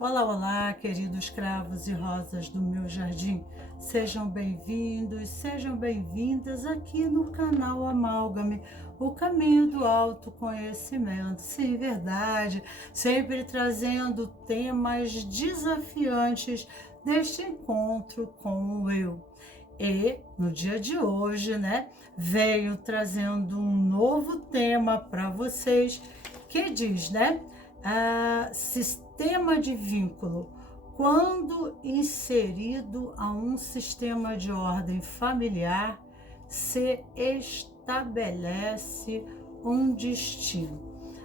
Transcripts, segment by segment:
Olá, olá, queridos cravos e rosas do meu jardim. Sejam bem-vindos, sejam bem-vindas aqui no canal Amálgame, o caminho do autoconhecimento. Sim, verdade, sempre trazendo temas desafiantes deste encontro com o eu. E no dia de hoje, venho trazendo um novo tema para vocês que diz, sistema de vínculo. Quando inserido a um sistema de ordem familiar, se estabelece um destino.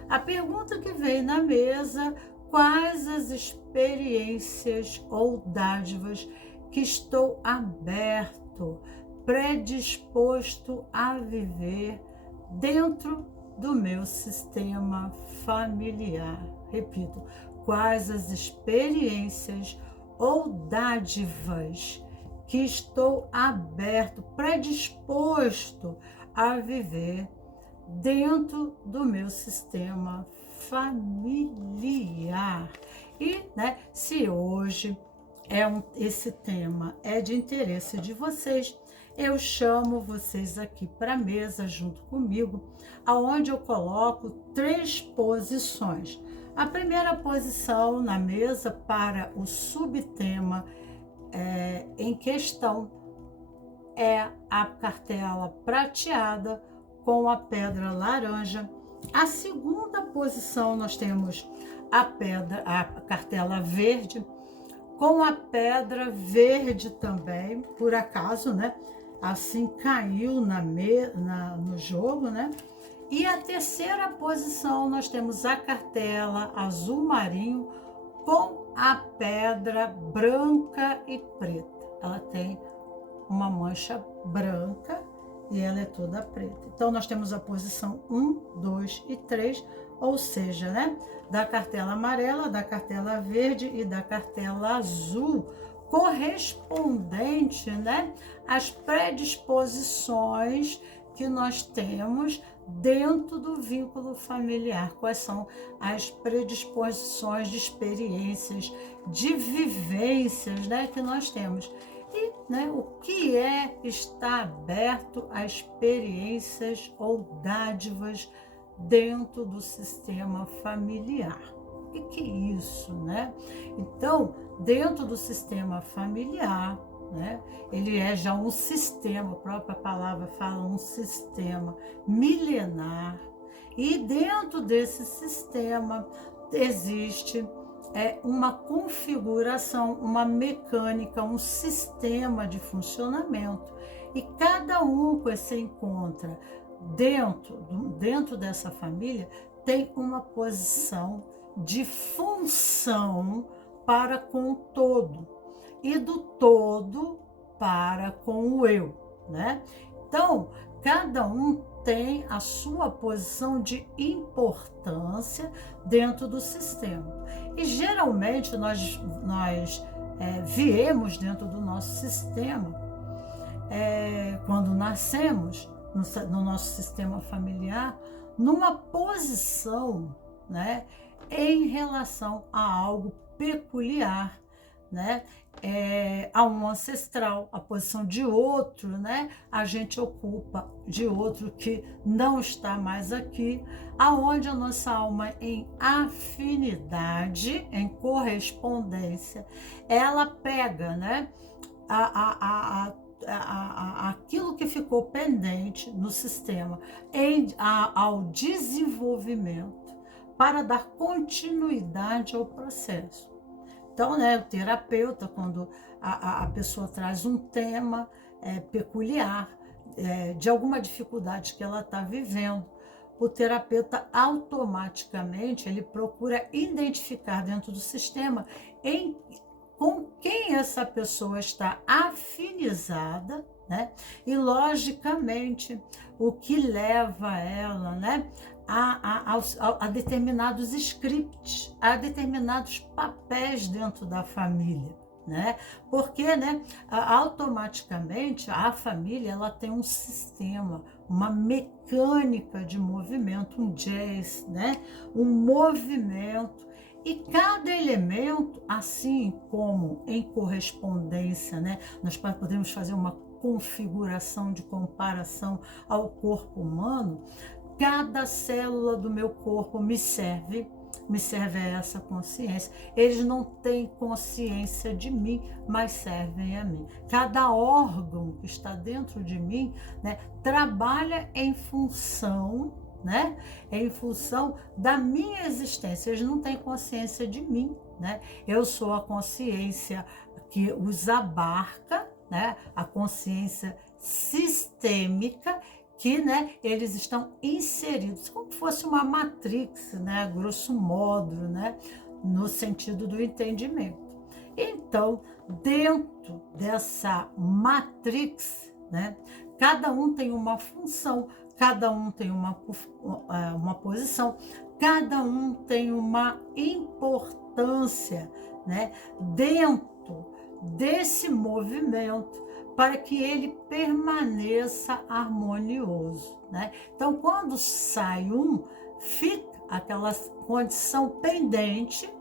A pergunta que vem na mesa: quais as experiências ou dádivas que estou aberto, predisposto a viver dentro do meu sistema familiar? Repito, quais as experiências ou dádivas que estou aberto, predisposto a viver dentro do meu sistema familiar? E, se hoje esse tema é de interesse de vocês, eu chamo vocês aqui para a mesa junto comigo, aonde eu coloco 3 posições. A primeira posição na mesa para o subtema em questão é a cartela prateada com a pedra laranja. A segunda posição nós temos a cartela verde com a pedra verde também, por acaso, assim caiu no jogo, E a terceira posição nós temos a cartela azul marinho com a pedra branca e preta. Ela tem uma mancha branca e ela é toda preta. Então nós temos a posição 1, 2 e 3, ou seja, da cartela amarela, da cartela verde e da cartela azul, correspondente, às predisposições que nós temos dentro do vínculo familiar. Quais são as predisposições de experiências, de vivências, que nós temos? E o que estar aberto a experiências ou dádivas dentro do sistema familiar? O que é isso, Então, dentro do sistema familiar, ele é já um sistema, a própria palavra fala um sistema milenar, e dentro desse sistema existe uma configuração, uma mecânica, um sistema de funcionamento, e cada um que se encontra dentro dessa família tem uma posição de função para com o todo, e do todo para com o eu, Então, cada um tem a sua posição de importância dentro do sistema. E geralmente nós viemos dentro do nosso sistema, quando nascemos, no nosso sistema familiar, numa posição, em relação a algo peculiar, a um ancestral, a posição de outro, a gente ocupa de outro que não está mais aqui, aonde a nossa alma, em afinidade, em correspondência, ela pega, aquilo que ficou pendente no sistema ao desenvolvimento, para dar continuidade ao processo. Então, o terapeuta, quando a pessoa traz um tema peculiar, de alguma dificuldade que ela está vivendo, o terapeuta automaticamente ele procura identificar dentro do sistema com quem essa pessoa está afinizada, e logicamente o que leva ela, a determinados scripts, a determinados papéis dentro da família, Porque, automaticamente a família ela tem um sistema, uma mecânica de movimento, um jazz, um movimento, e cada elemento assim como em correspondência, né, nós podemos fazer uma configuração de comparação ao corpo humano, cada célula do meu corpo me serve a essa consciência. Eles não têm consciência de mim, mas servem a mim. Cada órgão que está dentro de mim, né, trabalha em função, né, em função da minha existência. Eles não têm consciência de mim, né? Eu sou a consciência que os abarca, né, a consciência sistêmica, que, né, eles estão inseridos, como se fosse uma matrix, né, grosso modo, né, no sentido do entendimento. Então, dentro dessa matrix, né, cada um tem uma função, cada um tem uma posição, cada um tem uma importância, né, dentro desse movimento, para que ele permaneça harmonioso, né? Então, quando sai um, fica aquela condição pendente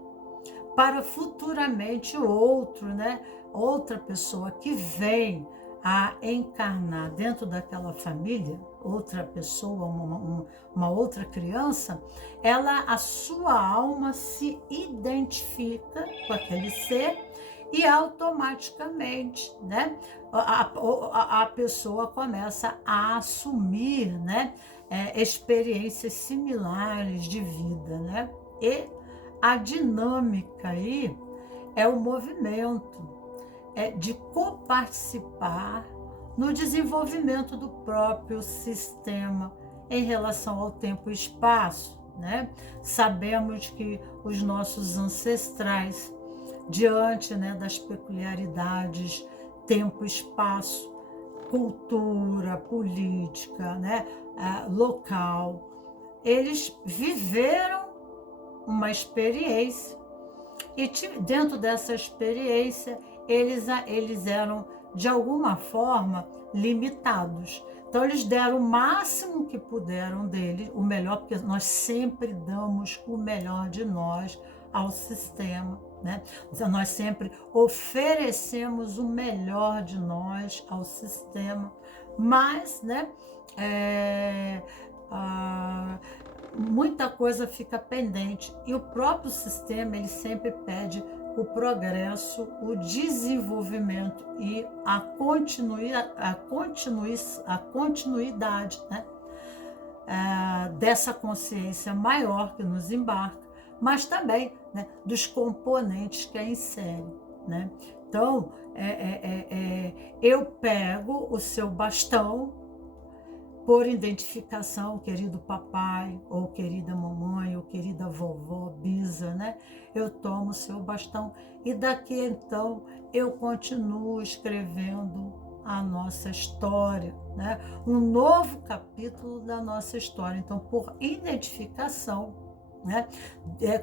para futuramente outro, né? Outra pessoa que vem a encarnar dentro daquela família, outra pessoa, uma outra criança, a sua alma se identifica com aquele ser e automaticamente, né, a pessoa começa a assumir, né, experiências similares de vida, né? E a dinâmica aí é o movimento de coparticipar no desenvolvimento do próprio sistema em relação ao tempo e espaço, né? Sabemos que os nossos ancestrais, diante, né, das peculiaridades, tempo, espaço, cultura, política, né, local, eles viveram uma experiência e dentro dessa experiência eles eram de alguma forma limitados. Então eles deram o máximo que puderam dele, o melhor, porque nós sempre damos o melhor de nós ao sistema, né? Então, nós sempre oferecemos o melhor de nós ao sistema, mas, né, muita coisa fica pendente e o próprio sistema ele sempre pede o progresso, o desenvolvimento e a continuidade, né, dessa consciência maior que nos embarca, mas também, né, dos componentes que a inserem, né? Então, eu pego o seu bastão por identificação, querido papai, ou querida mamãe, ou querida vovó, bisa, né? Eu tomo o seu bastão e daqui então eu continuo escrevendo a nossa história, né? Um novo capítulo da nossa história. Então, por identificação, né,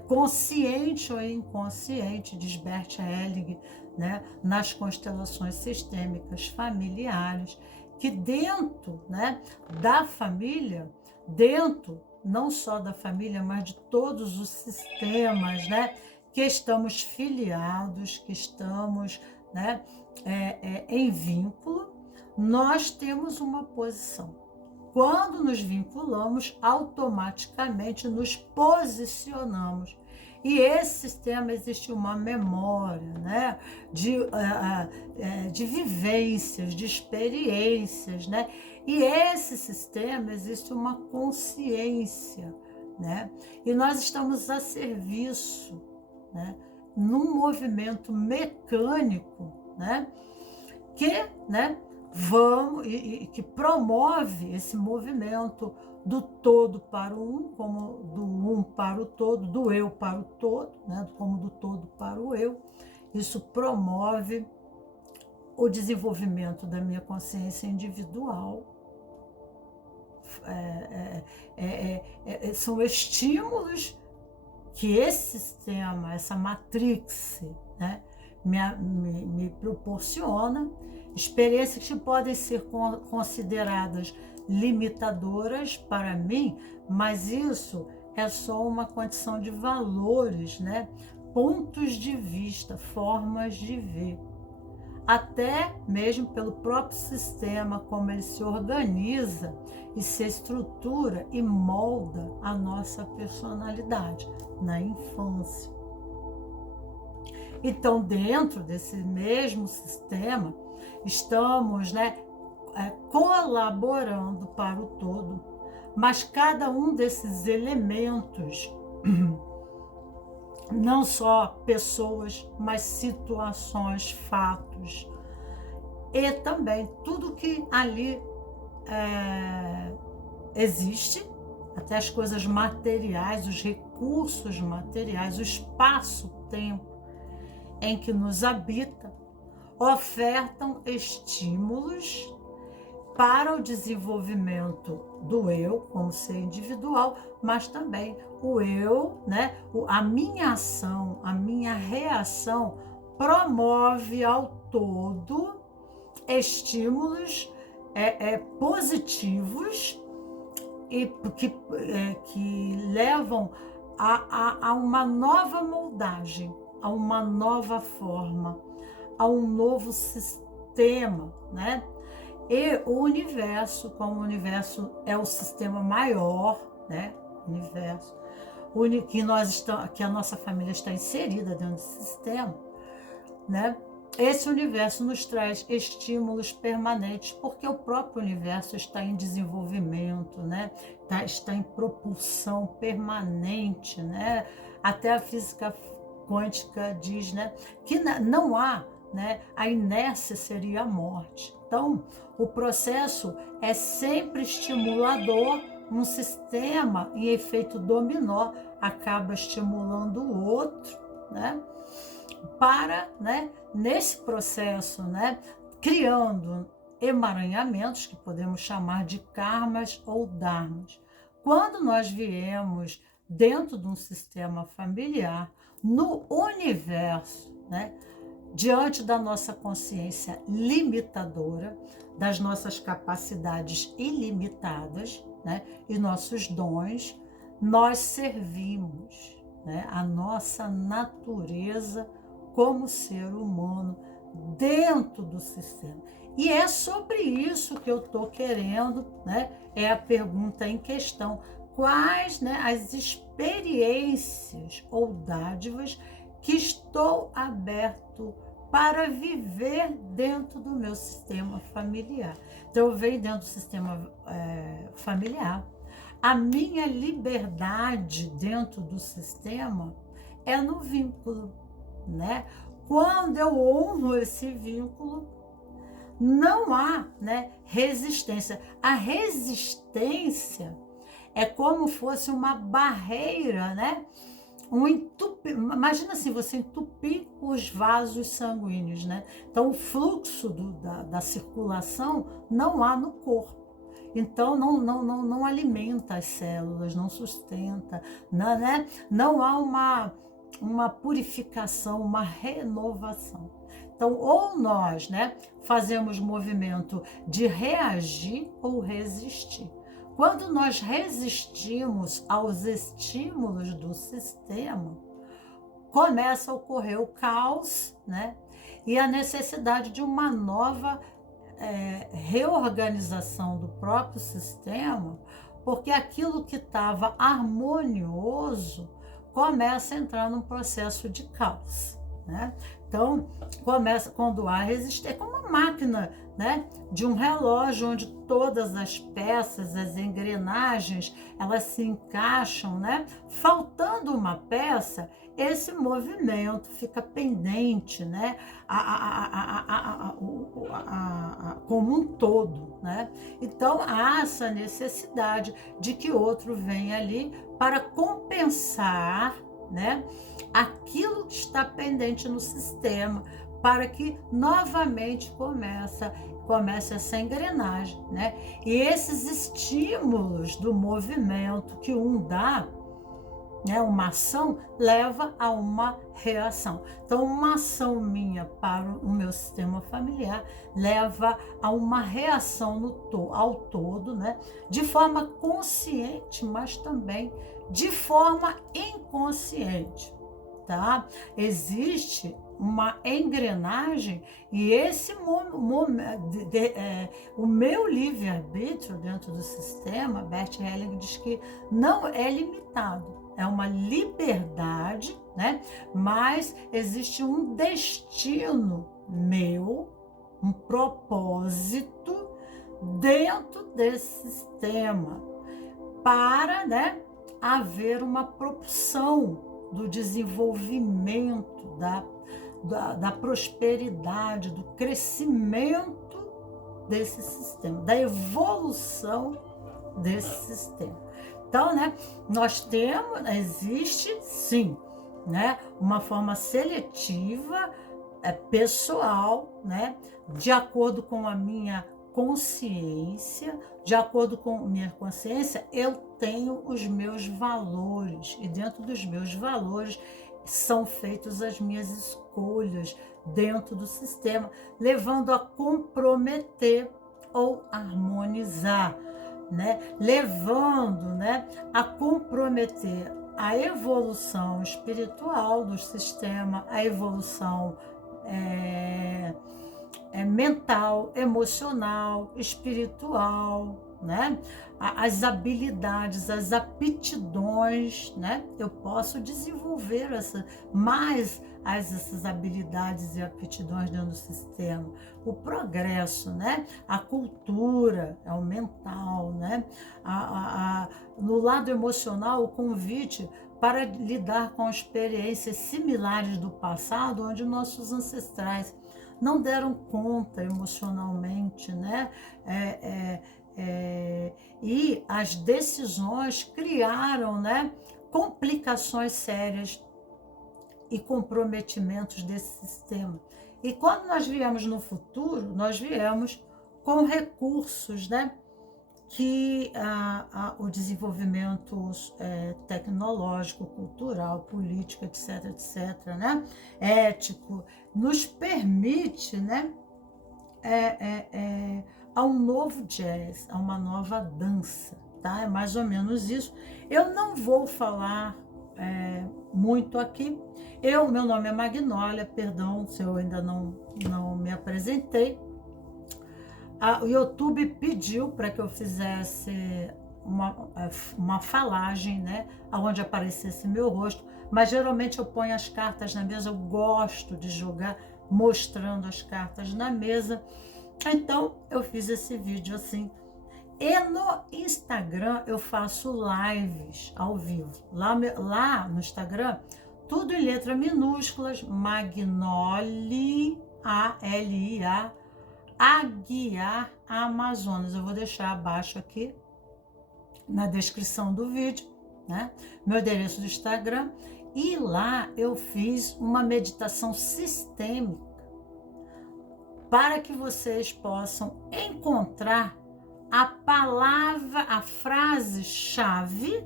consciente ou inconsciente, diz Bert Helling, né, nas constelações sistêmicas familiares, que dentro, né, da família, dentro não só da família, mas de todos os sistemas, né, que estamos filiados, que estamos, né, em vínculo, nós temos uma posição. Quando nos vinculamos, automaticamente nos posicionamos. E esse sistema existe uma memória, né, de vivências, de experiências, né? E esse sistema existe uma consciência, né? E nós estamos a serviço, né, num movimento mecânico, né, que, né, que promove esse movimento do todo para o um, como do um para o todo, do eu para o todo, né, como do todo para o eu. Isso promove o desenvolvimento da minha consciência individual. São estímulos que esse sistema, essa matrix, né, me proporciona, experiências que podem ser consideradas limitadoras para mim, mas isso é só uma condição de valores, né, pontos de vista, formas de ver, até mesmo pelo próprio sistema, como ele se organiza e se estrutura e molda a nossa personalidade na infância. Então, dentro desse mesmo sistema, estamos, colaborando para o todo, mas cada um desses elementos, não só pessoas, mas situações, fatos, e também tudo que ali existe, até as coisas materiais, os recursos materiais, o espaço-tempo em que nos habita, ofertam estímulos para o desenvolvimento do eu como ser individual, mas também o eu, a minha ação, a minha reação promove ao todo estímulos positivos e que levam a uma nova moldagem, a uma nova forma, a um novo sistema, E o universo, como o universo é o sistema maior, universo, que a nossa família está inserida dentro desse sistema, Esse universo nos traz estímulos permanentes, porque o próprio universo está em desenvolvimento, está em propulsão permanente, Até a física quântica diz, que não há, a inércia seria a morte. Então, o processo é sempre estimulador, um sistema em efeito dominó acaba estimulando o outro, para, nesse processo, criando emaranhamentos que podemos chamar de karmas ou dharmas. Quando nós viemos dentro de um sistema familiar, no universo, diante da nossa consciência limitadora, das nossas capacidades ilimitadas, e nossos dons, nós servimos, a nossa natureza como ser humano dentro do sistema. E é sobre isso que eu estou querendo, é a pergunta em questão. Quais, as experiências ou dádivas que estou aberto para viver dentro do meu sistema familiar? Então, eu venho dentro do sistema familiar. A minha liberdade dentro do sistema é no vínculo, Quando eu honro esse vínculo, não há, resistência. A resistência é como fosse uma barreira, Imagina assim, você entupir os vasos sanguíneos, Então, o fluxo da circulação não há no corpo. Então, não alimenta as células, não sustenta, não há uma purificação, uma renovação. Então, ou nós, fazemos movimento de reagir ou resistir. Quando nós resistimos aos estímulos do sistema, começa a ocorrer o caos, E a necessidade de uma nova reorganização do próprio sistema, porque aquilo que estava harmonioso começa a entrar num processo de caos, Então, começa quando há resistência, é como uma máquina, de um relógio onde todas as peças, as engrenagens, elas se encaixam, Faltando uma peça, esse movimento fica pendente, como um todo, Então, há essa necessidade de que outro venha ali para compensar, aquilo que está pendente no sistema, para que novamente comece essa engrenagem, E esses estímulos do movimento que um dá, uma ação leva a uma reação. Então, uma ação minha para o meu sistema familiar leva a uma reação ao todo, De forma consciente, mas também de forma inconsciente. tá? Existe uma engrenagem e esse o meu livre-arbítrio dentro do sistema, Bert Helling diz que não é limitado, é uma liberdade, né? Mas existe um destino meu, um propósito dentro desse sistema para, né, haver uma propulsão do desenvolvimento, da prosperidade, do crescimento desse sistema, da evolução desse sistema. Então, né, existe sim, né, uma forma seletiva, pessoal, né, de acordo com a minha consciência, de acordo com minha consciência, eu tenho os meus valores, e dentro dos meus valores são feitas as minhas escolhas dentro do sistema, levando a comprometer ou harmonizar, né? Levando, né, a comprometer a evolução espiritual do sistema, a evolução mental, emocional, espiritual, né? As habilidades, as aptidões, né? Eu posso desenvolver essas habilidades e aptidões dentro do sistema. O progresso, né? A cultura, é o mental, né? No lado emocional, o convite para lidar com experiências similares do passado, onde nossos ancestrais não deram conta emocionalmente, né? E as decisões criaram, né, complicações sérias e comprometimentos desse sistema. E quando nós viemos no futuro, nós viemos com recursos, né, que o desenvolvimento tecnológico, cultural, político, etc., né, ético, nos permite, né, a um novo jazz, a uma nova dança, tá? É mais ou menos isso. Eu não vou falar muito aqui. Meu nome é Magnólia, perdão se eu ainda não me apresentei. O YouTube pediu para que eu fizesse uma falagem, né, onde aparecesse meu rosto, mas geralmente eu ponho as cartas na mesa, eu gosto de jogar mostrando as cartas na mesa, então eu fiz esse vídeo assim. E no Instagram eu faço lives ao vivo, lá no Instagram, tudo em letras minúsculas, Magnólia, A-L-I-A, Aguiar Amazonas. Eu vou deixar abaixo aqui na descrição do vídeo, né? Meu endereço do Instagram. E lá eu fiz uma meditação sistêmica para que vocês possam encontrar a palavra, a frase-chave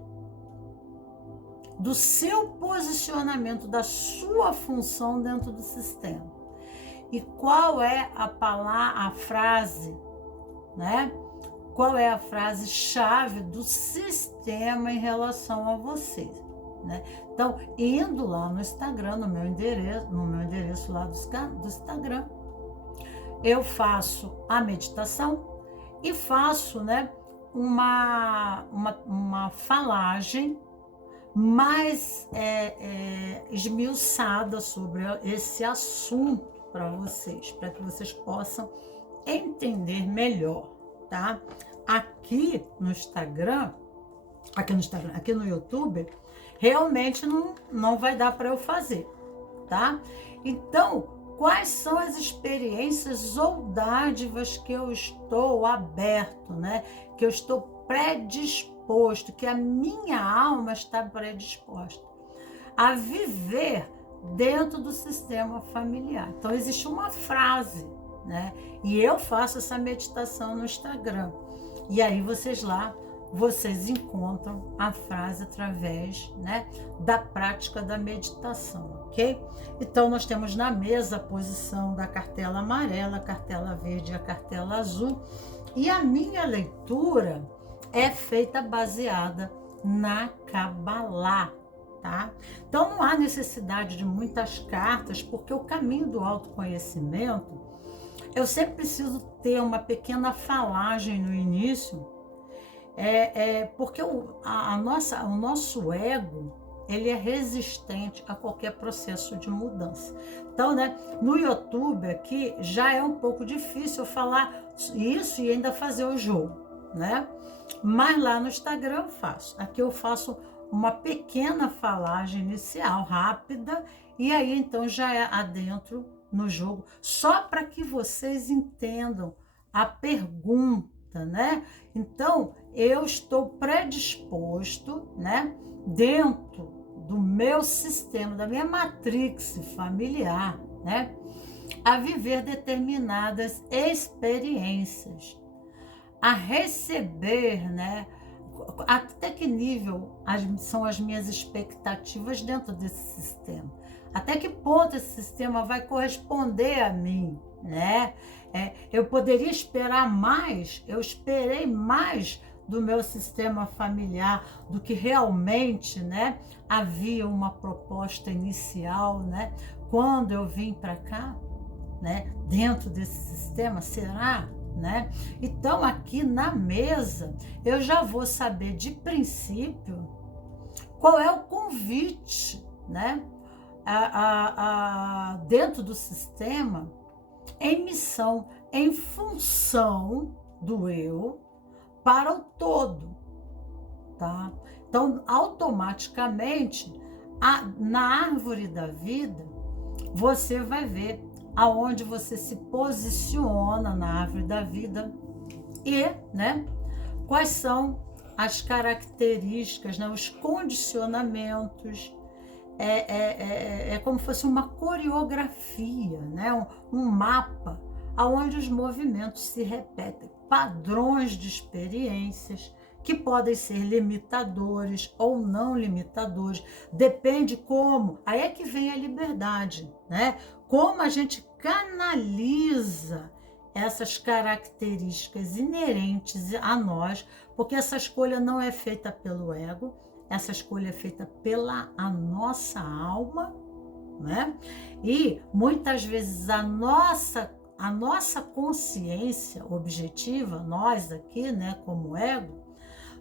do seu posicionamento, da sua função dentro do sistema. E qual é a frase, né? Qual é a frase-chave do sistema em relação a vocês, né? Então, indo lá no Instagram, no meu endereço lá do Instagram, eu faço a meditação e faço, né, uma falagem mais esmiuçada sobre esse assunto para vocês, para que vocês possam entender melhor, tá? Aqui no YouTube, realmente não vai dar para eu fazer, tá? Então, quais são as experiências ou dádivas que eu estou aberto, né? Que eu estou predisposto, que a minha alma está predisposta a viver dentro do sistema familiar. Então, existe uma frase, né? E eu faço essa meditação no Instagram. E aí vocês encontram a frase através, né, da prática da meditação, ok? Então, nós temos na mesa a posição da cartela amarela, a cartela verde e a cartela azul. E a minha leitura é feita baseada na Kabbalah, tá? Então não há necessidade de muitas cartas, porque o caminho do autoconhecimento, eu sempre preciso ter uma pequena falagem no início, porque o nosso ego, ele é resistente a qualquer processo de mudança. Então, né, no YouTube aqui já é um pouco difícil eu falar isso e ainda fazer o jogo, né? Mas lá no Instagram eu faço. Aqui eu faço uma pequena falagem inicial, rápida, e aí então já é adentro no jogo, só para que vocês entendam a pergunta, né? Então, eu estou predisposto, né, dentro do meu sistema, da minha matrix familiar, né, a viver determinadas experiências, a receber, né, até que nível são as minhas expectativas dentro desse sistema, até que ponto esse sistema vai corresponder a mim, né? Eu poderia esperar mais, eu esperei mais do meu sistema familiar do que realmente, né, havia uma proposta inicial, né, quando eu vim para cá, né, dentro desse sistema, será? Né? Então aqui na mesa eu já vou saber de princípio qual é o convite, né, dentro do sistema, em missão, em função do eu para o todo, tá? Então automaticamente na árvore da vida você vai ver aonde você se posiciona na árvore da vida e, né, quais são as características, né, os condicionamentos. É como se fosse uma coreografia, né, um mapa aonde os movimentos se repetem, padrões de experiências que podem ser limitadores ou não limitadores, depende como, aí é que vem a liberdade, né? Como a gente canaliza essas características inerentes a nós, porque essa escolha não é feita pelo ego, essa escolha é feita pela a nossa alma, né? E muitas vezes a nossa consciência objetiva, nós aqui, né, como ego,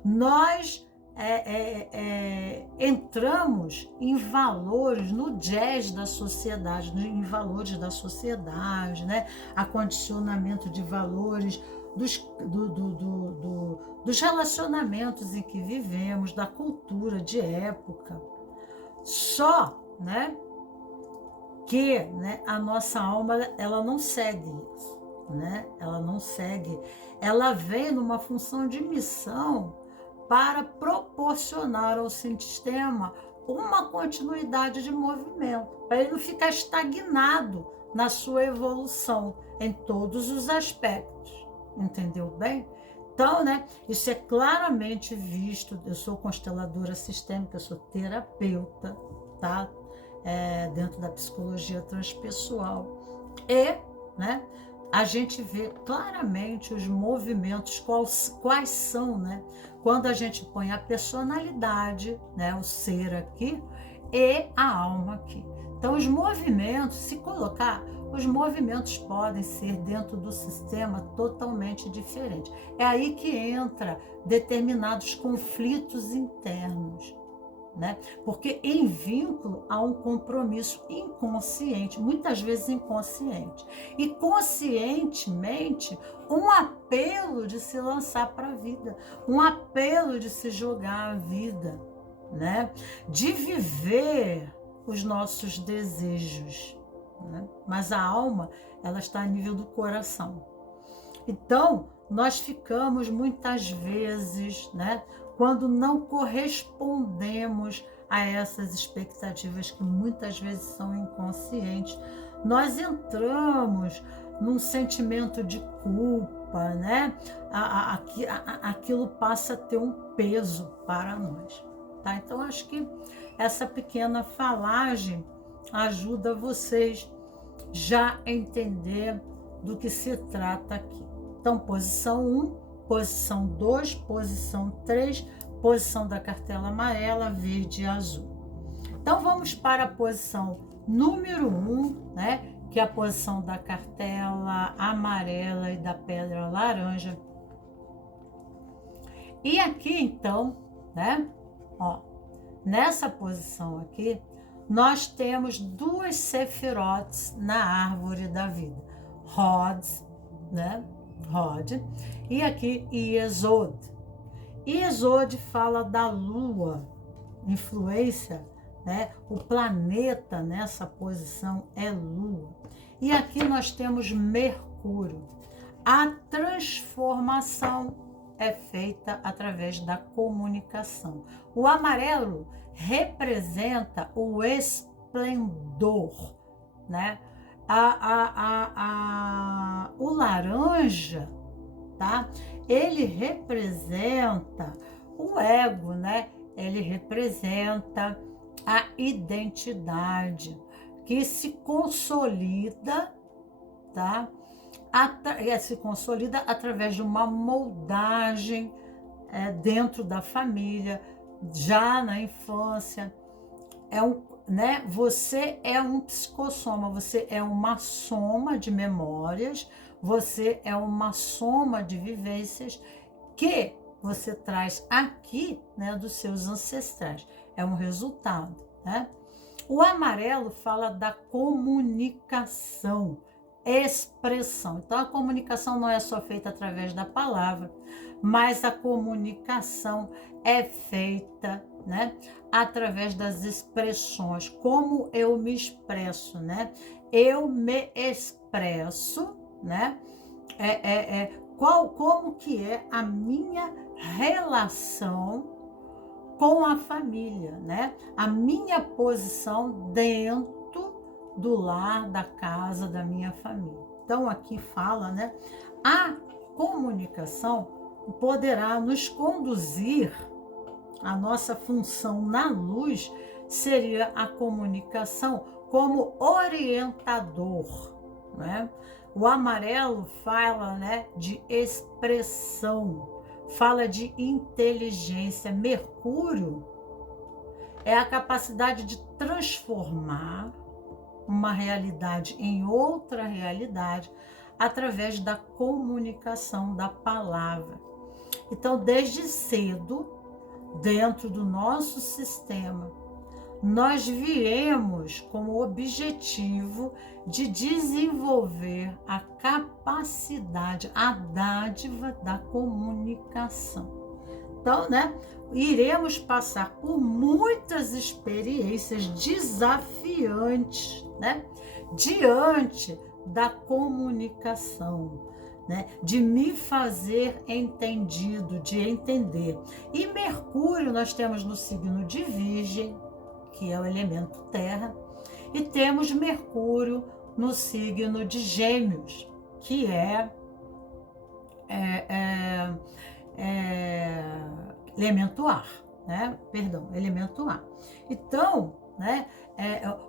nós entramos em valores, no jazz da sociedade, em valores da sociedade, né? Acondicionamento de valores dos relacionamentos em que vivemos, da cultura de época. Só, né, que, né, a nossa alma, ela não segue isso, né? Ela não segue, ela vem numa função de missão para proporcionar ao sistema uma continuidade de movimento, para ele não ficar estagnado na sua evolução em todos os aspectos, entendeu bem? Então, né, isso é claramente visto, eu sou consteladora sistêmica, eu sou terapeuta, tá? Dentro da psicologia transpessoal, e, né, a gente vê claramente os movimentos, quais são, né? Quando a gente põe a personalidade, né, o ser aqui, e a alma aqui. Então, os movimentos, se colocar, os movimentos podem ser dentro do sistema totalmente diferentes. É aí que entra determinados conflitos internos, né? Porque em vínculo há um compromisso inconsciente, muitas vezes inconsciente, e conscientemente um apelo de se lançar para a vida, um apelo de se jogar à vida, né? De viver os nossos desejos, né? Mas a alma, ela está a nível do coração. Então nós ficamos muitas vezes, né, quando não correspondemos a essas expectativas que muitas vezes são inconscientes, nós entramos num sentimento de culpa, né? Aquilo passa a ter um peso para nós, tá? Então acho que essa pequena falagem ajuda vocês já a entender do que se trata aqui. Então, posição 1, posição 2, posição 3, posição da cartela amarela, verde e azul. Então, vamos para a posição número 1, né? Que é a posição da cartela amarela e da pedra laranja. E aqui, então, né? Ó, nessa posição aqui, nós temos 2 sefirotes na árvore da vida. Hod, né? Hod. E aqui Yesod. Yesod fala da lua, influência, né? O planeta nessa posição é lua. E aqui nós temos Mercúrio. A transformação é feita através da comunicação. O amarelo representa o esplendor, né? O laranja, tá? Ele representa o ego, né? Ele representa a identidade que se consolida, tá? Se consolida através de uma moldagem dentro da família, já na infância. Né? Você é um psicossoma, você é uma soma de memórias, você é uma soma de vivências que você traz aqui, né, dos seus ancestrais. É um resultado, né? O amarelo fala da comunicação, expressão. Então, a comunicação não é só feita através da palavra, mas a comunicação é feita, né, através das expressões. Como eu me expresso, né? Eu me expresso, né? Como que é a minha relação com a família, né? A minha posição dentro do lar, da casa, da minha família. Então, aqui fala, né? A comunicação poderá nos conduzir, a nossa função na luz seria a comunicação como orientador, né? O amarelo fala, né, de expressão, fala de inteligência. Mercúrio é a capacidade de transformar uma realidade em outra realidade através da comunicação da palavra. Então, desde cedo, dentro do nosso sistema, nós viemos como objetivo de desenvolver a capacidade, a dádiva da comunicação. Então, né, iremos passar por muitas experiências desafiantes, né, diante da comunicação, né, de me fazer entendido, de entender. E Mercúrio nós temos no signo de Virgem, que é o elemento terra, e temos Mercúrio no signo de Gêmeos, que é elemento ar, né? Perdão, elemento ar. Então, né,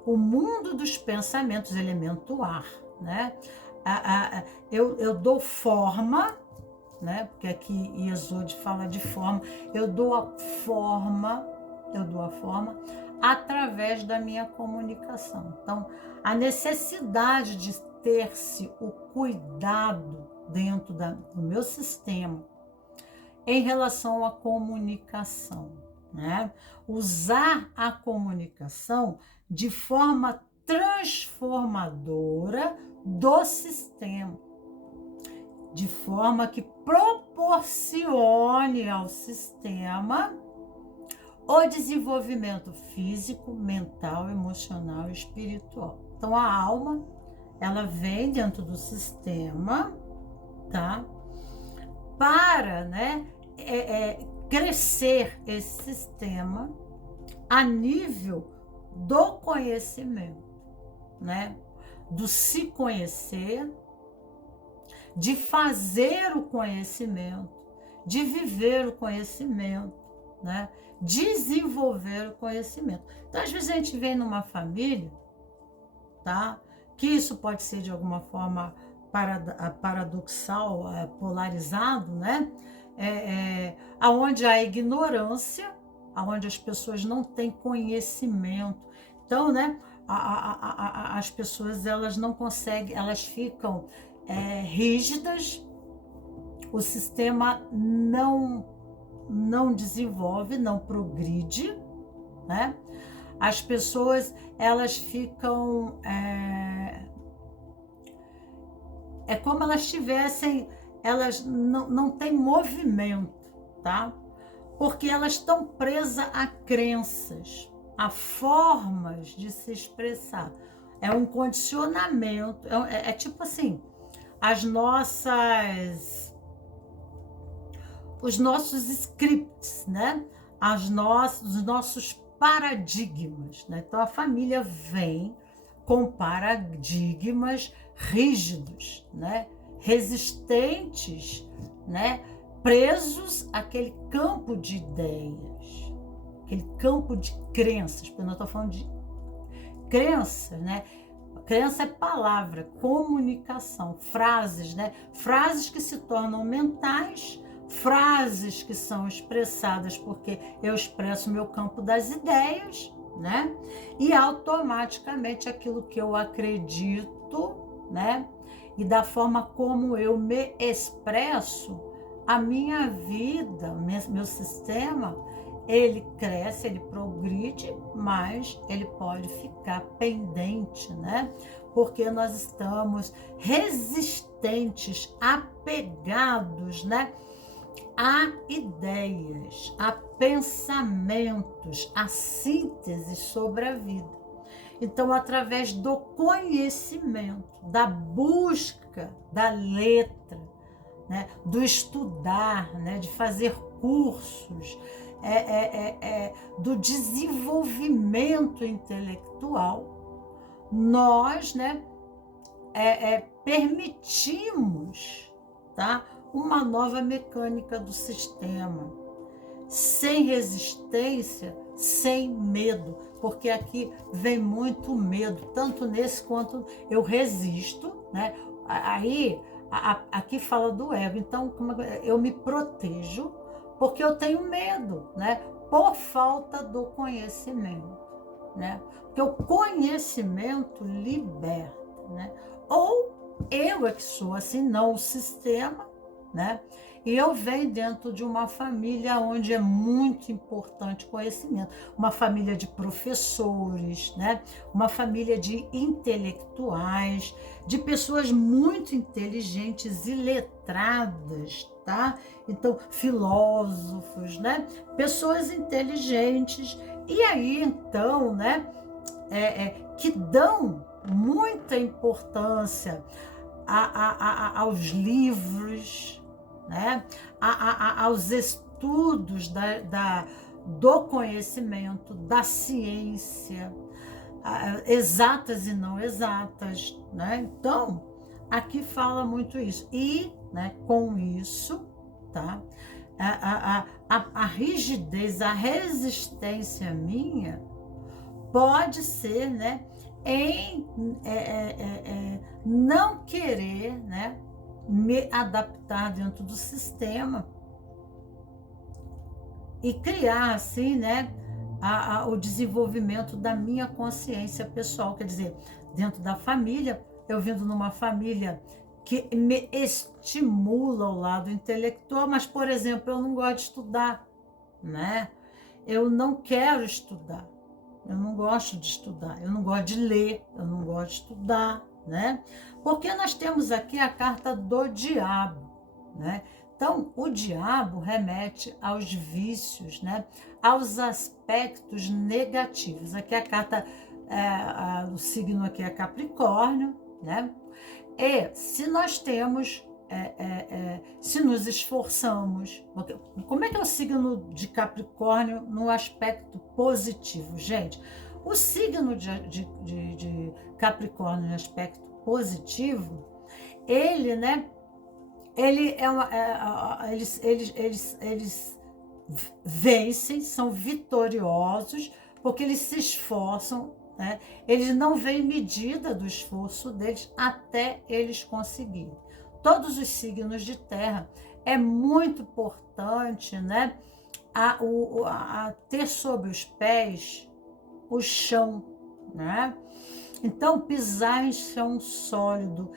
o mundo dos pensamentos, elemento ar, né? Eu dou forma, né? Porque aqui Yesod fala de forma, eu dou a forma através da minha comunicação. Então, a necessidade de ter-se o cuidado dentro do meu sistema em relação à comunicação, né? Usar a comunicação de forma transformadora do sistema, de forma que proporcione ao sistema o desenvolvimento físico, mental, emocional e espiritual. Então, a alma, ela vem dentro do sistema, tá? Para, né, crescer esse sistema a nível do conhecimento, né? Do se conhecer, de fazer o conhecimento, de viver o conhecimento, né? Desenvolver o conhecimento. Então, às vezes a gente vem numa família, tá? Que isso pode ser de alguma forma paradoxal, polarizado, né? Aonde há ignorância, onde as pessoas não têm conhecimento. Então, né, as pessoas, elas não conseguem, elas ficam rígidas, o sistema não desenvolve, não progride, né? As pessoas, elas ficam, como elas tivessem, elas não têm movimento, tá? Porque elas estão presas a crenças, a formas de se expressar. É um condicionamento, tipo assim, os nossos scripts, né? Os nossos paradigmas, né? Então a família vem com paradigmas rígidos, né? Resistentes, né? Presos àquele campo de ideias, aquele campo de crenças, porque nós estamos falando de crenças, né? Crença é palavra, comunicação, frases, né? Frases que se tornam mentais, frases que são expressadas porque eu expresso o meu campo das ideias, né? E automaticamente aquilo que eu acredito, né? E da forma como eu me expresso, a minha vida, meu sistema, ele cresce, ele progride, mas ele pode ficar pendente, né? Porque nós estamos resistentes, apegados, né? A ideias, a pensamentos, a síntese sobre a vida. Então, através do conhecimento, da busca da letra, né? Do estudar, né? De fazer cursos, do desenvolvimento intelectual, nós, né, permitimos, tá, uma nova mecânica do sistema, sem resistência, sem medo, porque aqui vem muito medo, tanto nesse quanto eu resisto, né? Aí, aqui fala do ego, então eu me protejo, porque eu tenho medo, né? Por falta do conhecimento, né? Porque o conhecimento liberta, né? Ou eu é que sou assim, não o sistema, né? E eu venho dentro de uma família onde é muito importante conhecimento, uma família de professores, né? Uma família de intelectuais, de pessoas muito inteligentes e letradas, tá? Então, filósofos, né? Pessoas inteligentes, e aí, então, né? Que dão muita importância aos livros, né? Aos estudos do conhecimento, da ciência, exatas e não exatas, né? Então, aqui fala muito isso. E, né, com isso, tá? A rigidez, a resistência minha pode ser, né, em não querer, né, me adaptar dentro do sistema e criar, assim, né, o desenvolvimento da minha consciência pessoal. Quer dizer, dentro da família, eu vindo numa família que me estimula o lado intelectual, mas, por exemplo, eu não gosto de estudar, né? Eu não quero estudar, eu não gosto de estudar, eu não gosto de ler, eu não gosto de estudar, né? Porque nós temos aqui a carta do diabo, né? Então, o diabo remete aos vícios, né? Aos aspectos negativos. Aqui a carta, o signo aqui é Capricórnio, né? E se nós temos, se nos esforçamos, como é que é o signo de Capricórnio no aspecto positivo, gente? O signo de Capricórnio no aspecto positivo, ele, né? Eles vencem, são vitoriosos, porque eles se esforçam, né? Eles não veem medida do esforço deles até eles conseguirem. Todos os signos de terra, é muito importante, né? a ter sobre os pés o chão, né? Então, pisar em chão sólido,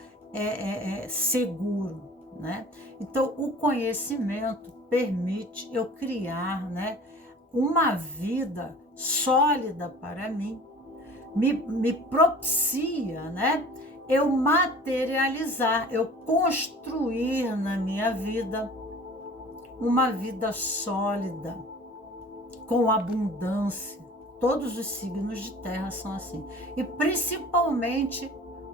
seguro, né? Então, o conhecimento permite eu criar, né, uma vida sólida para mim, me propicia, né, eu materializar, eu construir na minha vida uma vida sólida, com abundância. Todos os signos de terra são assim. E principalmente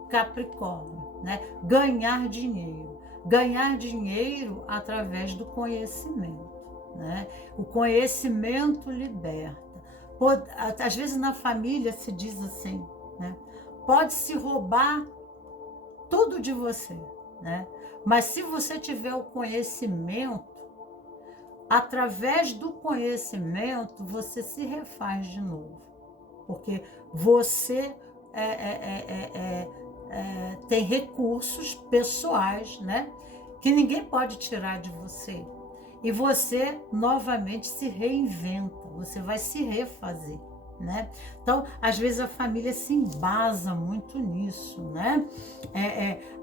Capricórnio, né? Ganhar dinheiro. Ganhar dinheiro através do conhecimento, né? O conhecimento liberta. Às vezes na família se diz assim, né? Pode-se roubar tudo de você, né? Mas se você tiver o conhecimento, através do conhecimento, você se refaz de novo. Porque você tem recursos pessoais, né? Que ninguém pode tirar de você. E você, novamente, se reinventa. Você vai se refazer, né? Então, às vezes, a família se embasa muito nisso, né?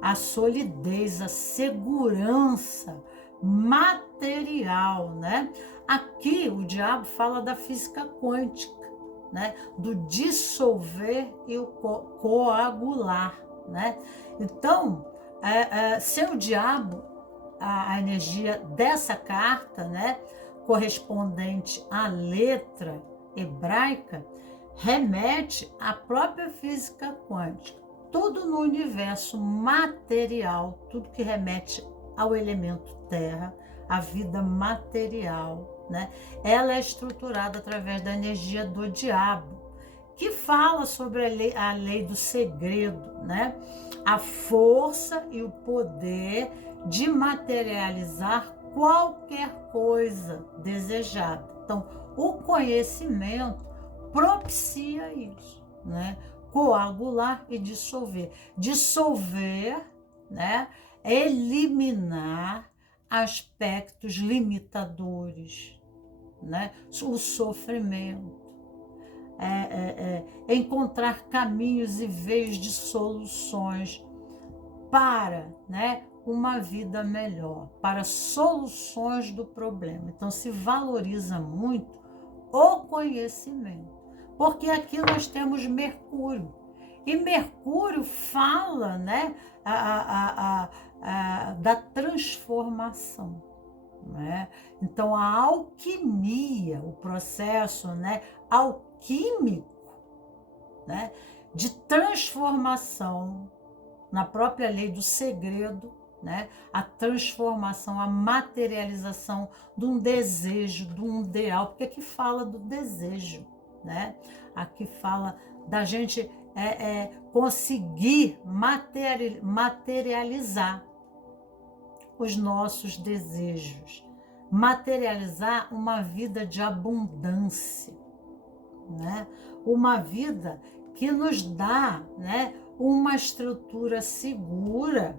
A solidez, a segurança material, né? Aqui o diabo fala da física quântica, né? Do dissolver e o coagular, né? Então, se o diabo, a energia dessa carta, né, correspondente à letra hebraica, remete à própria física quântica. Tudo no universo material, tudo que remete ao elemento terra, a vida material, né? Ela é estruturada através da energia do diabo, que fala sobre a lei do segredo, né? A força e o poder de materializar qualquer coisa desejada. Então, o conhecimento propicia isso, né? Coagular e dissolver. Dissolver, né? Eliminar aspectos limitadores, né? O sofrimento, encontrar caminhos e veios de soluções para, né, uma vida melhor, para soluções do problema. Então, se valoriza muito o conhecimento, porque aqui nós temos Mercúrio, e Mercúrio fala, né, da transformação, né? Então, a alquimia, o processo, né, alquímico, né, de transformação, na própria lei do segredo, né, a transformação, a materialização de um desejo, de um ideal, porque aqui fala do desejo, né? Aqui fala da gente conseguir materializar os nossos desejos, materializar uma vida de abundância, né? Uma vida que nos dá, né, uma estrutura segura,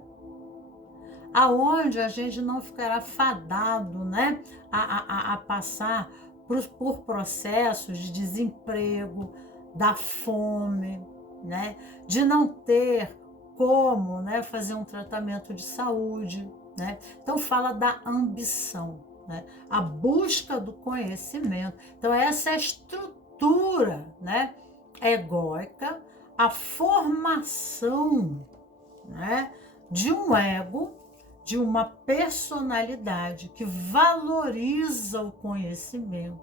aonde a gente não ficará fadado, né, a passar por processos de desemprego, da fome, né, de não ter como, né, fazer um tratamento de saúde, né? Então fala da ambição, né, a busca do conhecimento. Então essa é a estrutura, né, egóica, a formação, né, de um ego, de uma personalidade que valoriza o conhecimento,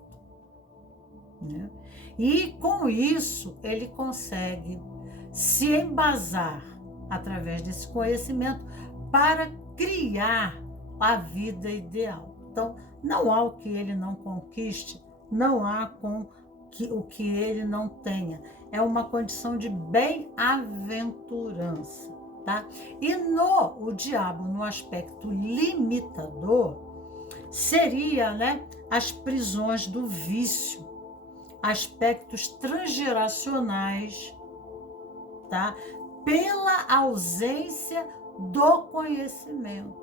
né? E com isso ele consegue se embasar através desse conhecimento para criar a vida ideal. Então, não há o que ele não conquiste, não há o que ele não tenha. É uma condição de bem-aventurança, tá? E o diabo, no aspecto limitador, seria, né, as prisões do vício, aspectos transgeracionais, tá? Pela ausência do conhecimento,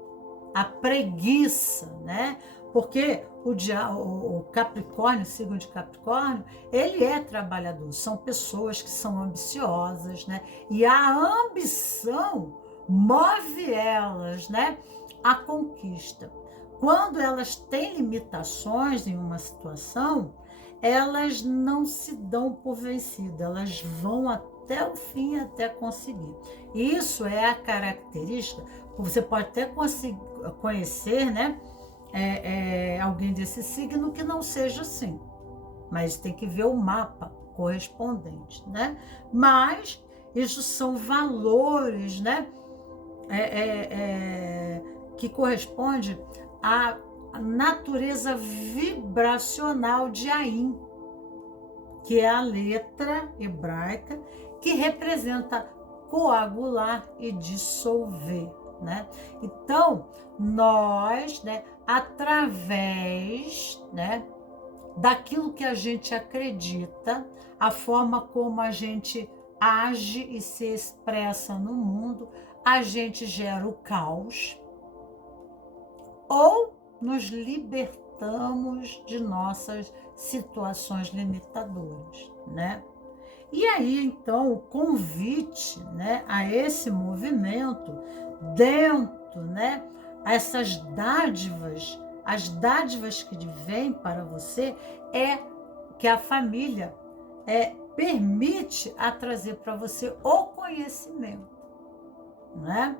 a preguiça, né? Porque o Capricórnio, o signo de Capricórnio, ele é trabalhador, são pessoas que são ambiciosas, né? E a ambição move elas, né, à conquista. Quando elas têm limitações em uma situação, elas não se dão por vencidas, elas vão até o fim, até conseguir. Isso é a característica, você pode até conhecer, né, alguém desse signo que não seja assim, mas tem que ver o mapa correspondente, né? Mas isso são valores, né, que corresponde à natureza vibracional de Ain, que é a letra hebraica que representa coagular e dissolver, né? Então, nós, né, através, né, daquilo que a gente acredita, a forma como a gente age e se expressa no mundo, a gente gera o caos ou nos libertamos de nossas situações limitadoras, né? E aí, então, o convite, né, a esse movimento, dentro, né, essas dádivas, as dádivas que vêm para você, é que a família permite a trazer para você o conhecimento, né?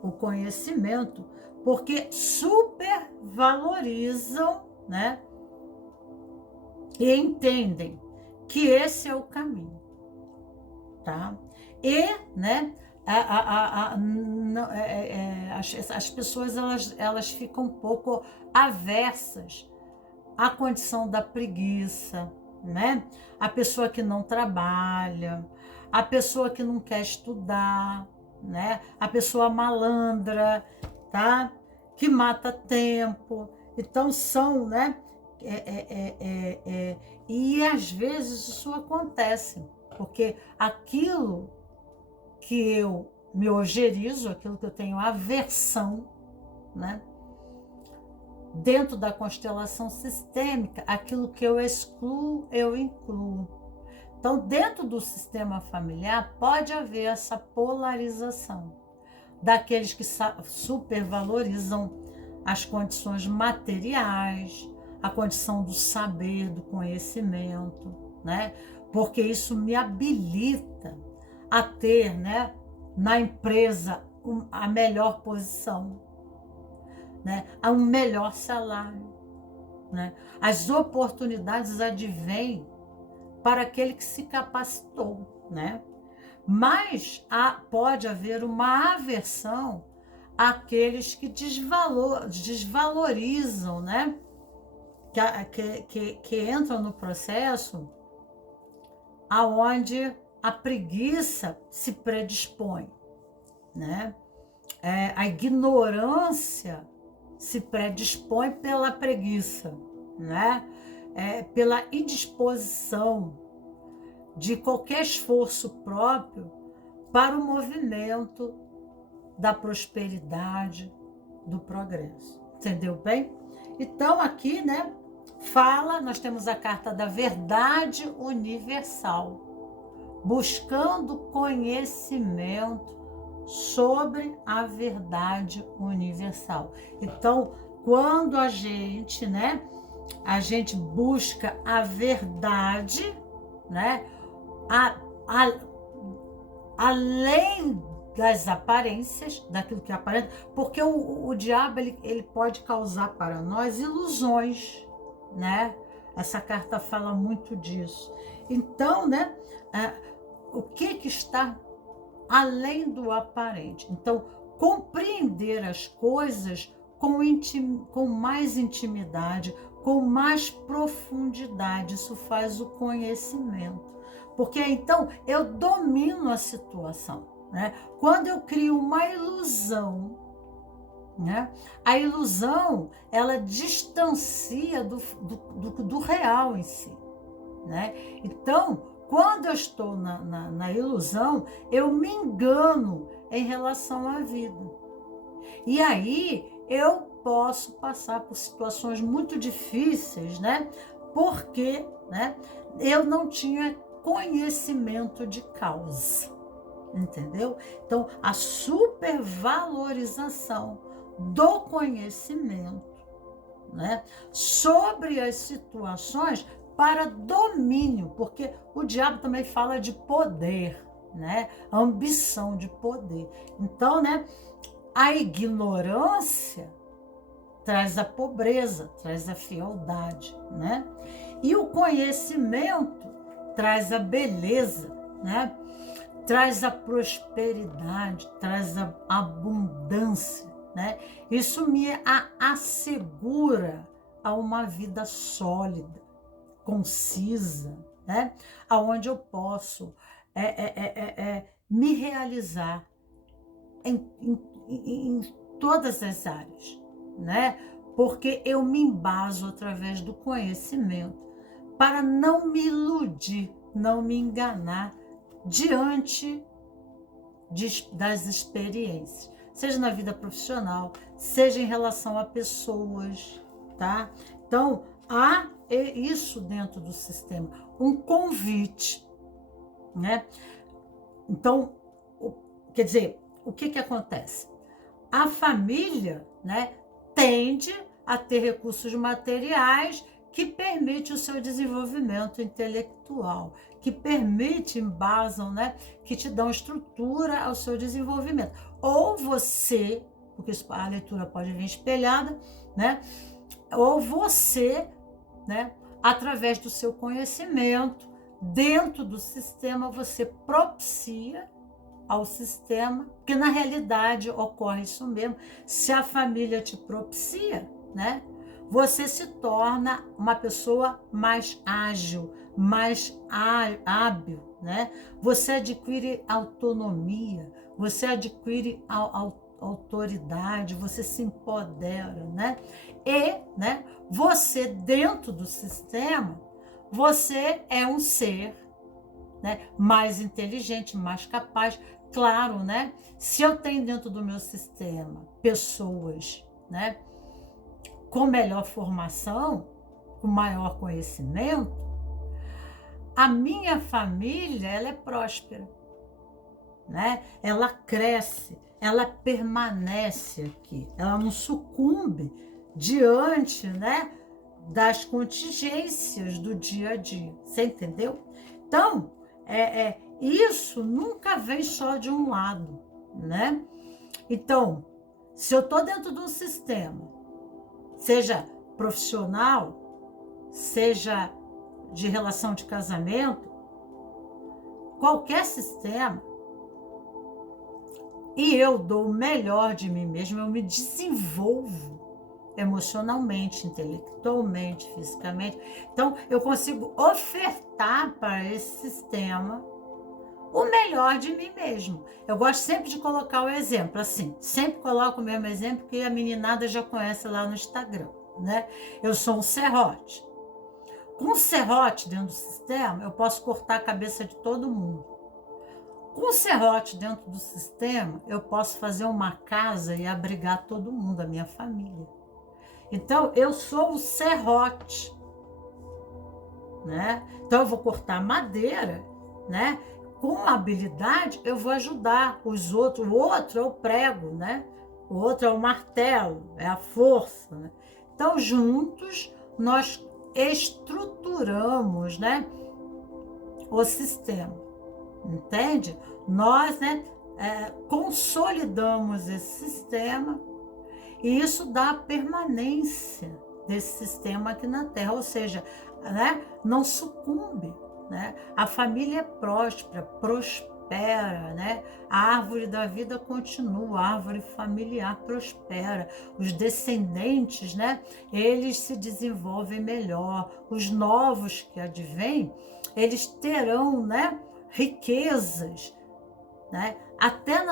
O conhecimento, porque supervalorizam, né, e entendem que esse é o caminho. Tá? E, né, as pessoas elas ficam um pouco aversas à condição da preguiça, né? A pessoa que não trabalha, a pessoa que não quer estudar, né? A pessoa malandra, tá? Que mata tempo. Então são, né? E às vezes isso acontece. Porque aquilo que eu me ojerizo, aquilo que eu tenho aversão, né? Dentro da constelação sistêmica, aquilo que eu excluo, eu incluo. Então, dentro do sistema familiar, pode haver essa polarização daqueles que supervalorizam as condições materiais, a condição do saber, do conhecimento, né? Porque isso me habilita a ter, né, na empresa a melhor posição, né, a um melhor salário, né? As oportunidades advêm para aquele que se capacitou, né? Mas pode haver uma aversão àqueles que desvalorizam, né? Que entram no processo aonde a preguiça se predispõe, né? A ignorância se predispõe pela preguiça, né? Pela indisposição de qualquer esforço próprio para o movimento da prosperidade, do progresso. Entendeu bem? Então aqui, né, nós temos a carta da verdade universal, buscando conhecimento sobre a verdade universal. Então, quando a gente busca a verdade, né, além das aparências, daquilo que aparenta, porque o diabo ele pode causar para nós ilusões, né? Essa carta fala muito disso. Então, né, o que está além do aparente? Então, compreender as coisas com mais intimidade, com mais profundidade, isso faz o conhecimento. Porque então eu domino a situação, né? Quando eu crio uma ilusão, né? A ilusão, ela distancia do real em si, né? Então, quando eu estou na ilusão, eu me engano em relação à vida. E aí eu posso passar por situações muito difíceis, né? Porque, né, eu não tinha conhecimento de causa, entendeu? Então, a supervalorização do conhecimento, né, sobre as situações para domínio, porque o diabo também fala de poder, né? Ambição de poder. Então, né, a ignorância traz a pobreza, traz a fealdade, né? E o conhecimento traz a beleza, né? Traz a prosperidade, traz a abundância, né? Isso me assegura a uma vida sólida, concisa, né? Aonde eu posso me realizar em todas as áreas, né? Porque eu me embaso através do conhecimento para não me iludir, não me enganar diante das experiências, seja na vida profissional, seja em relação a pessoas, tá? Então, há isso dentro do sistema, um convite, né? Então, quer dizer, o que acontece? A família, né, tende a ter recursos materiais que permite o seu desenvolvimento intelectual, que permite, embasam, né, que te dão estrutura ao seu desenvolvimento. Ou você, porque a leitura pode vir espelhada, né, ou você, né, através do seu conhecimento, dentro do sistema, você propicia ao sistema, porque na realidade ocorre isso mesmo. Se a família te propicia, né, você se torna uma pessoa mais ágil, mais hábil, né? Você adquire autonomia, você adquire autoridade, você se empodera, né? E, né, você dentro do sistema, você é um ser, né, mais inteligente, mais capaz. Claro, né? Se eu tenho dentro do meu sistema pessoas, né, com melhor formação, com maior conhecimento, a minha família, ela é próspera, né? Ela cresce, ela permanece aqui, ela não sucumbe diante, né, das contingências do dia a dia. Você entendeu? Então, isso nunca vem só de um lado, né? Então, se eu estou dentro de um sistema, seja profissional, seja de relação de casamento, qualquer sistema, e eu dou o melhor de mim mesmo, eu me desenvolvo emocionalmente, intelectualmente, fisicamente. Então, eu consigo ofertar para esse sistema o melhor de mim mesmo. Eu gosto sempre de colocar o exemplo, assim, sempre coloco o mesmo exemplo que a meninada já conhece lá no Instagram, né? Eu sou um serrote. Com um serrote dentro do sistema, eu posso cortar a cabeça de todo mundo. Com um serrote dentro do sistema, eu posso fazer uma casa e abrigar todo mundo, a minha família. Então, eu sou o serrote, né? Então, eu vou cortar madeira, né? Com habilidade, eu vou ajudar os outros. O outro é o prego, né? O outro é o martelo, é a força, né? Então, juntos, nós estruturamos, né, o sistema, entende? Nós, né, consolidamos esse sistema e isso dá a permanência desse sistema aqui na Terra, ou seja, né, não sucumbe, né? A família é próspera, prospera, né? A árvore da vida continua, a árvore familiar prospera, os descendentes, né, eles se desenvolvem melhor, os novos que advêm, eles terão, né, riquezas, né? Até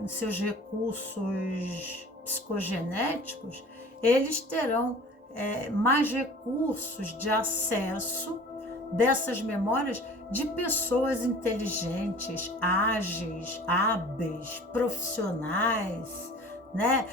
em seus recursos psicogenéticos, eles terão mais recursos de acesso dessas memórias de pessoas inteligentes, ágeis, hábeis, profissionais, né,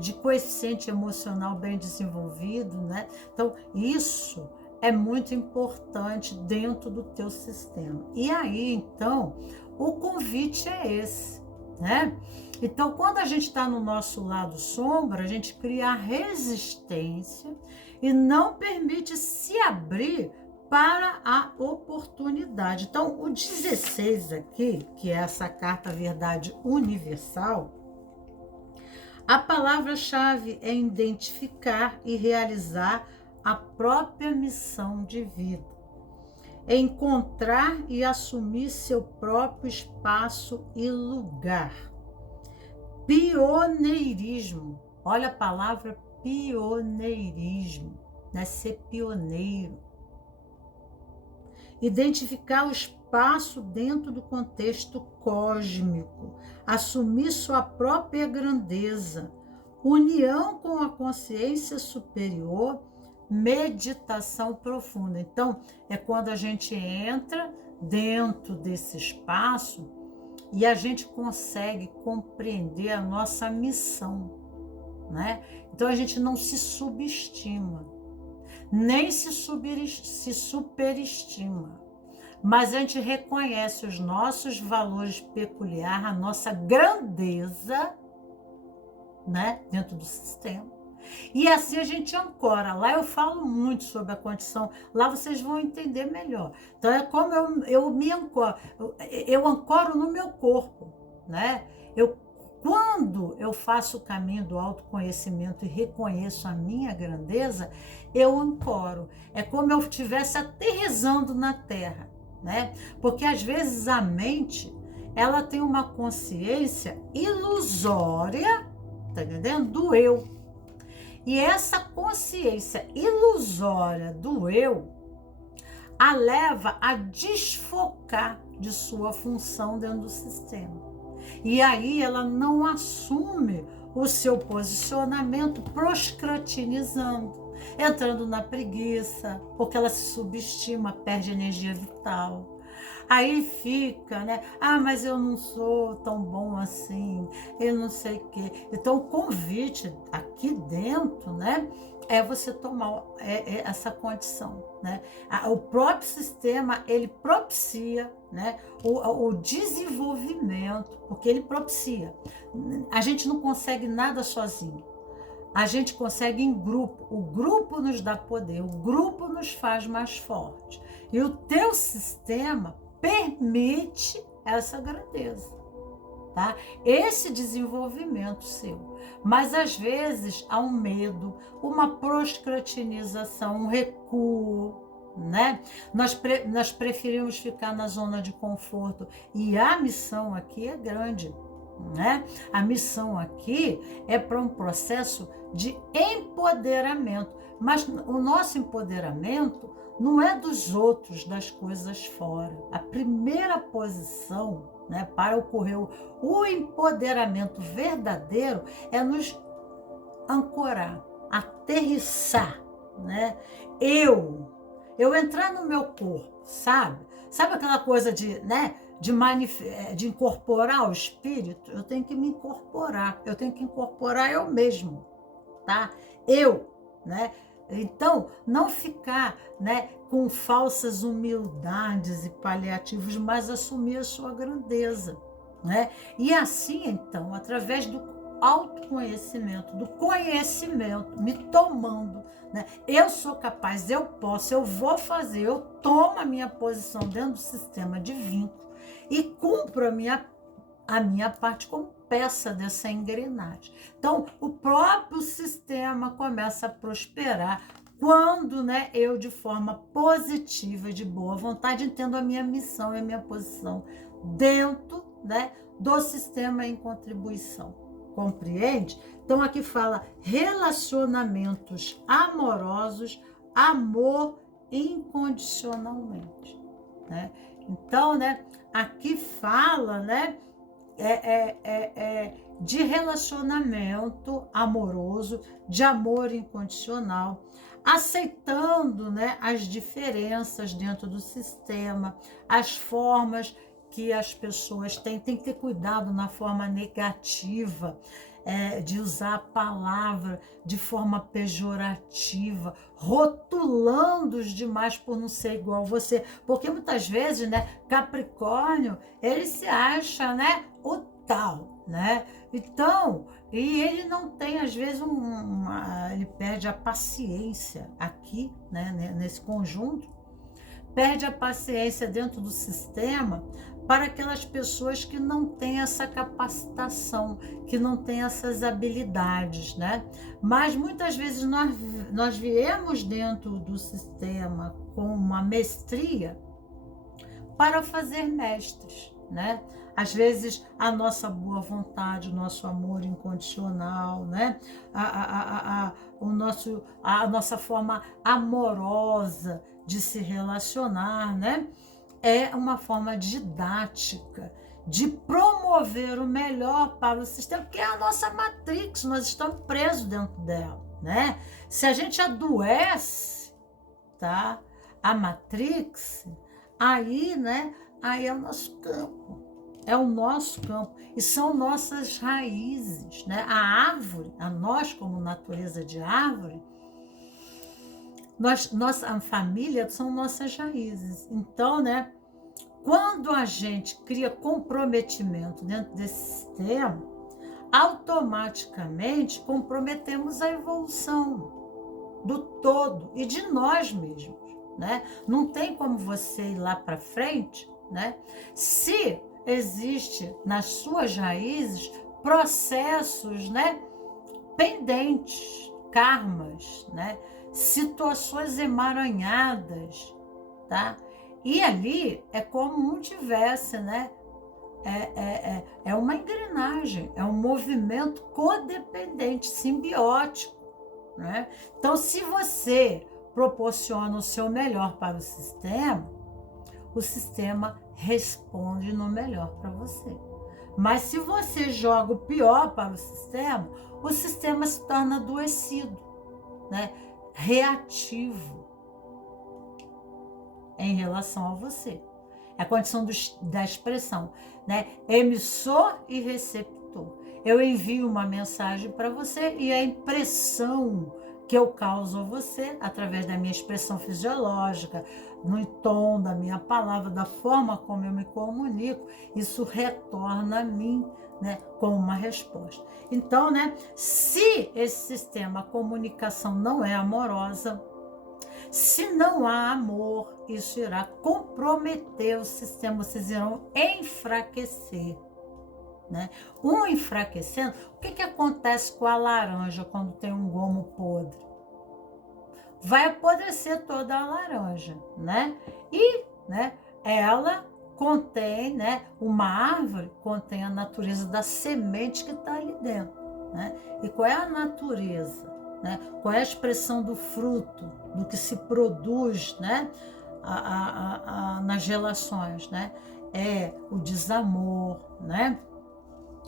de coeficiente emocional bem desenvolvido, né? Então, isso é muito importante dentro do teu sistema. E aí, então, o convite é esse, né? Então, quando a gente está no nosso lado sombra, a gente cria a resistência e não permite se abrir para a oportunidade. Então, o 16 aqui, que é essa carta Verdade Universal, a palavra-chave é identificar e realizar a própria missão de vida. É encontrar e assumir seu próprio espaço e lugar. Pioneirismo. Olha a palavra pioneirismo, né? Ser pioneiro. Identificar o espaço dentro do contexto cósmico, assumir sua própria grandeza, união com a consciência superior, meditação profunda. Então, é quando a gente entra dentro desse espaço e a gente consegue compreender a nossa missão, né? Então, a gente não se subestima, nem se superestima, mas a gente reconhece os nossos valores peculiares, a nossa grandeza, né, dentro do sistema. E assim a gente ancora. Lá eu falo muito sobre a condição, lá vocês vão entender melhor. Então é como eu me ancoro, eu ancoro no meu corpo, né? Quando eu faço o caminho do autoconhecimento e reconheço a minha grandeza, eu ancoro. É como eu estivesse aterrissando na terra, né? Porque às vezes a mente, ela tem uma consciência ilusória, tá entendendo? Do eu. E essa consciência ilusória do eu a leva a desfocar de sua função dentro do sistema. E aí ela não assume o seu posicionamento, procrastinizando, entrando na preguiça, porque ela se subestima, perde energia vital. Aí fica, né? Ah, mas eu não sou tão bom assim, eu não sei o quê. Então, o convite aqui dentro, né? É você tomar essa condição, né? O próprio sistema, ele propicia, né? O desenvolvimento, porque ele propicia. A gente não consegue nada sozinho. A gente consegue em grupo. O grupo nos dá poder, o grupo nos faz mais forte. E o teu sistema permite essa grandeza, tá? Esse desenvolvimento seu. Mas às vezes há um medo, uma procrastinização, um recuo, né? Nós preferimos ficar na zona de conforto. E a missão aqui é grande, né? A missão aqui é para um processo de empoderamento. Mas o nosso empoderamento não é dos outros, das coisas fora. A primeira posição, né, para ocorrer o empoderamento verdadeiro é nos ancorar, aterrissar, né? Eu entrar no meu corpo, sabe? Sabe aquela coisa de, né, de incorporar o espírito? Eu tenho que me incorporar, eu tenho que incorporar eu mesmo, tá? Né? Então, não ficar, né, com falsas humildades e paliativos, mas assumir a sua grandeza, né? E assim, então, através do autoconhecimento, do conhecimento, me tomando, né? Eu sou capaz, eu posso, eu vou fazer, eu tomo a minha posição dentro do sistema de vínculo e cumpro a minha parte como peça dessa engrenagem. Então, o próprio sistema começa a prosperar quando, né, eu, de forma positiva, de boa vontade, entendo a minha missão e a minha posição dentro, né, do sistema em contribuição. Compreende? Então, aqui fala relacionamentos amorosos, amor incondicionalmente, né? Então, né, aqui fala, né, de relacionamento amoroso, de amor incondicional, aceitando, né, as diferenças dentro do sistema, as formas que as pessoas têm. Tem que ter cuidado na forma negativa, de usar a palavra de forma pejorativa, rotulando-os demais por não ser igual a você. Porque muitas vezes, né, Capricórnio, ele se acha, né, o tal, né? Então, e ele não tem, às vezes, ele perde a paciência aqui, né, nesse conjunto, perde a paciência dentro do sistema para aquelas pessoas que não têm essa capacitação, que não têm essas habilidades, né? Mas muitas vezes nós viemos dentro do sistema com uma mestria para fazer mestres, né? Às vezes a nossa boa vontade, o nosso amor incondicional, né? A nossa forma amorosa de se relacionar, né? É uma forma didática de promover o melhor para o sistema, que é a nossa matrix, nós estamos presos dentro dela, né? Se a gente adoece, tá? A matrix, aí, né? Aí é o nosso campo. É o nosso campo e são nossas raízes, né? A árvore, a nós como natureza de árvore, nossa família são nossas raízes. Então, né? Quando a gente cria comprometimento dentro desse sistema, automaticamente comprometemos a evolução do todo e de nós mesmos, né? Não tem como você ir lá para frente, né? Se existe nas suas raízes processos, né, pendentes, karmas, né, situações emaranhadas, tá? E ali é como um tivesse, né? É uma engrenagem, é um movimento codependente, simbiótico, né? Então, se você proporciona o seu melhor para o sistema responde no melhor para você. Mas se você joga o pior para o sistema se torna adoecido, né? Reativo em relação a você. É a condição da expressão, né? Emissor e receptor. Eu envio uma mensagem para você e a impressão que eu causo a você, através da minha expressão fisiológica, no tom da minha palavra, da forma como eu me comunico, isso retorna a mim, né, como uma resposta. Então, né, se esse sistema, a comunicação não é amorosa, se não há amor, isso irá comprometer o sistema, vocês irão enfraquecer, né? Enfraquecendo, o que acontece com a laranja quando tem um gomo podre? Vai apodrecer toda a laranja, né? E, né, ela contém, né, uma árvore contém a natureza da semente que está ali dentro, né? E qual é a natureza, né? Qual é a expressão do fruto, do que se produz, né, nas relações, né? É o desamor, né?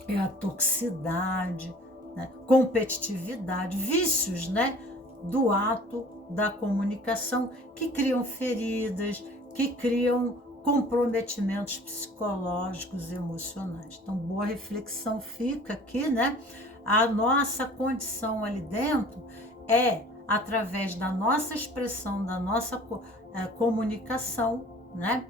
É a toxicidade, né? Competitividade, vícios, né, do ato da comunicação que criam feridas, que criam comprometimentos psicológicos e emocionais. Então, boa reflexão fica aqui, né? A nossa condição ali dentro é através da nossa expressão, da nossa comunicação, né?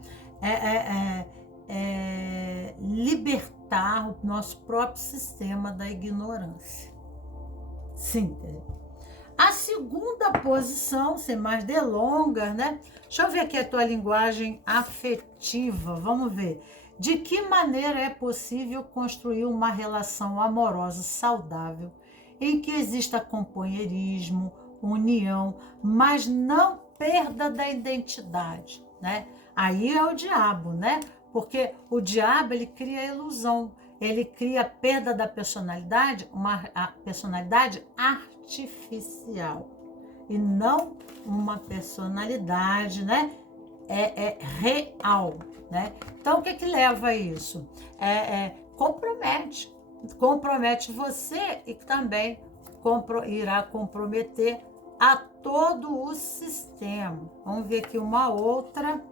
Libertar o nosso próprio sistema da ignorância. Síntese. A segunda posição, sem mais delongas, né? Deixa eu ver aqui a tua linguagem afetiva. Vamos ver. De que maneira é possível construir uma relação amorosa saudável em que exista companheirismo, união, mas não perda da identidade, né? Aí é o diabo, né? Porque o diabo, ele cria ilusão, ele cria a perda da personalidade, a personalidade artificial, e não uma personalidade, né? Real, né? Então, o que leva a isso? Compromete você e também irá comprometer a todo o sistema. Vamos ver aqui uma outra.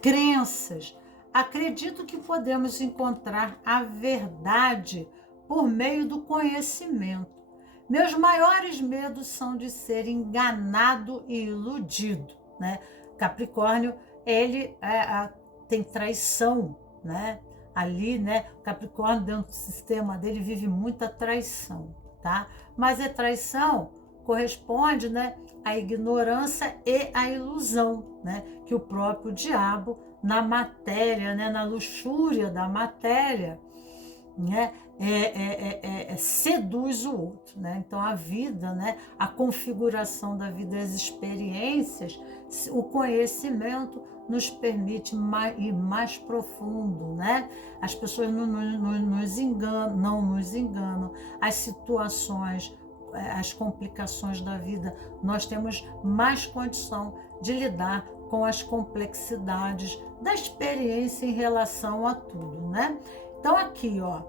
Crenças. acredito que podemos encontrar a verdade por meio do conhecimento. Meus maiores medos são de ser enganado e iludido, né? Capricórnio, ele tem traição, né? Ali, né? O Capricórnio, dentro do sistema dele, vive muita traição, tá? Mas a traição corresponde, né, à ignorância e à ilusão, né? Que o próprio diabo, na matéria, né? Na luxúria da matéria, né? Seduz o outro, né? Então a vida, né? A configuração da vida, as experiências, o conhecimento nos permite ir mais profundo, né? As pessoas não nos enganam, as situações, as complicações da vida, nós temos mais condição de lidar com as complexidades da experiência em relação a tudo, né? Então aqui, ó,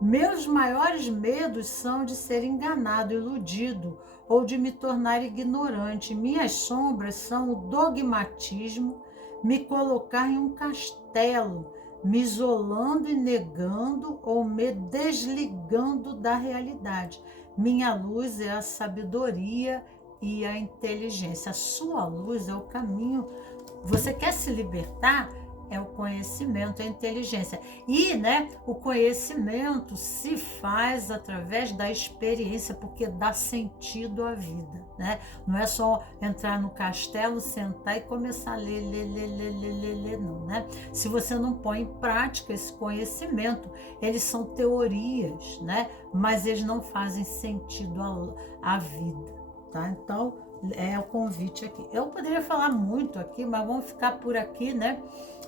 meus maiores medos são de ser enganado, iludido ou de me tornar ignorante. Minhas sombras são o dogmatismo, me colocar em um castelo, me isolando e negando ou me desligando da realidade. Minha luz é a sabedoria e a inteligência. A sua luz é o caminho. Você quer se libertar? É o conhecimento, a inteligência. E, né, o conhecimento se faz através da experiência, porque dá sentido à vida, né? Não é só entrar no castelo, sentar e começar a ler, não, né? Se você não põe em prática esse conhecimento, eles são teorias, né? Mas eles não fazem sentido à vida, tá? Então, é o convite aqui. Eu poderia falar muito aqui, mas vamos ficar por aqui, né?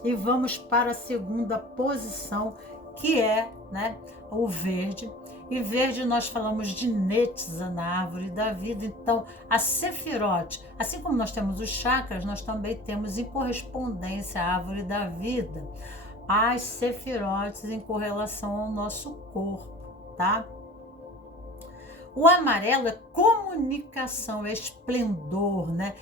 E vamos para a segunda posição, que é, né, o verde. E verde nós falamos de Netza, na árvore da vida. Então, a Sefirote, assim como nós temos os chakras, nós também temos em correspondência à árvore da vida as Sefirotes em correlação ao nosso corpo, tá? O amarelo é comunicação, é esplendor, né?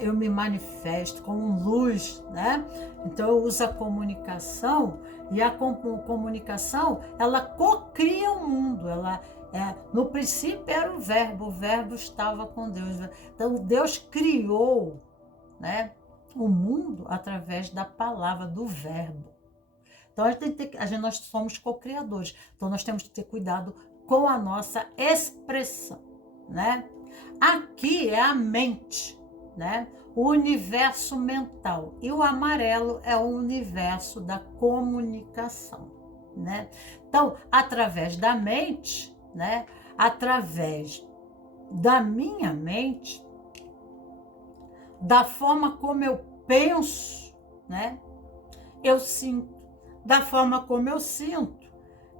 Eu me manifesto como luz, né? Então eu uso a comunicação, e a comunicação, ela cocria o mundo. No princípio era o verbo estava com Deus. Então Deus criou, né, o mundo através da palavra, do verbo. Então nós somos co-criadores, então nós temos que ter cuidado com a nossa expressão, né? Aqui é a mente, né? O universo mental, e o amarelo é o universo da comunicação, né? Então, através da mente, né? Através da minha mente, da forma como eu penso, né? Eu sinto, da forma como eu sinto,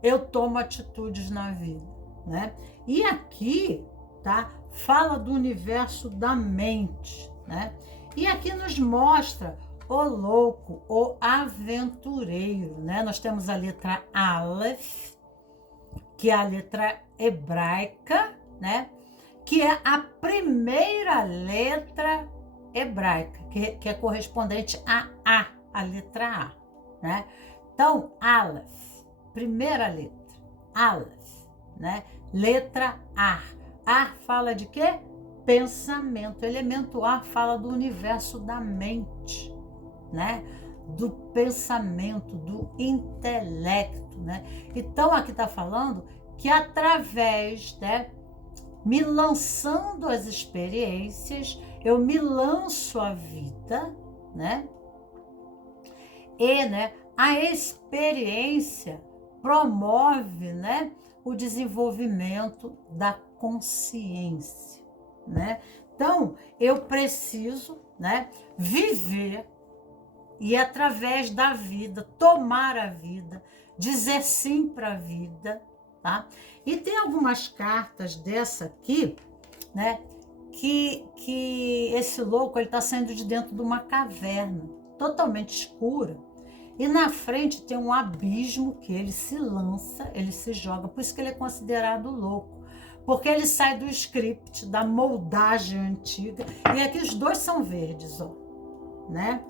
eu tomo atitudes na vida, né? E aqui, tá? Fala do universo da mente, né? E aqui nos mostra o louco, o aventureiro, né? Nós temos a letra Aleph, que é a letra hebraica, né? Que é a primeira letra hebraica, que é correspondente a letra A, né? Então, Aleph, primeira letra, Aleph, né? Letra Ar. Ar fala de quê? Pensamento. Elemento ar fala do universo da mente, né? Do pensamento, do intelecto, né? Então, aqui está falando que através, né, me lançando as experiências, eu me lanço a vida, né? E, né, a experiência promove, né, o desenvolvimento da consciência, né? Então, eu preciso, né, viver e, através da vida, tomar a vida, dizer sim para a vida, tá? E tem algumas cartas dessa aqui, né, que esse louco, ele está saindo de dentro de uma caverna totalmente escura, e na frente tem um abismo que ele se lança, ele se joga, por isso que ele é considerado louco, porque ele sai do script, da moldagem antiga. E aqui os dois são verdes, ó, né?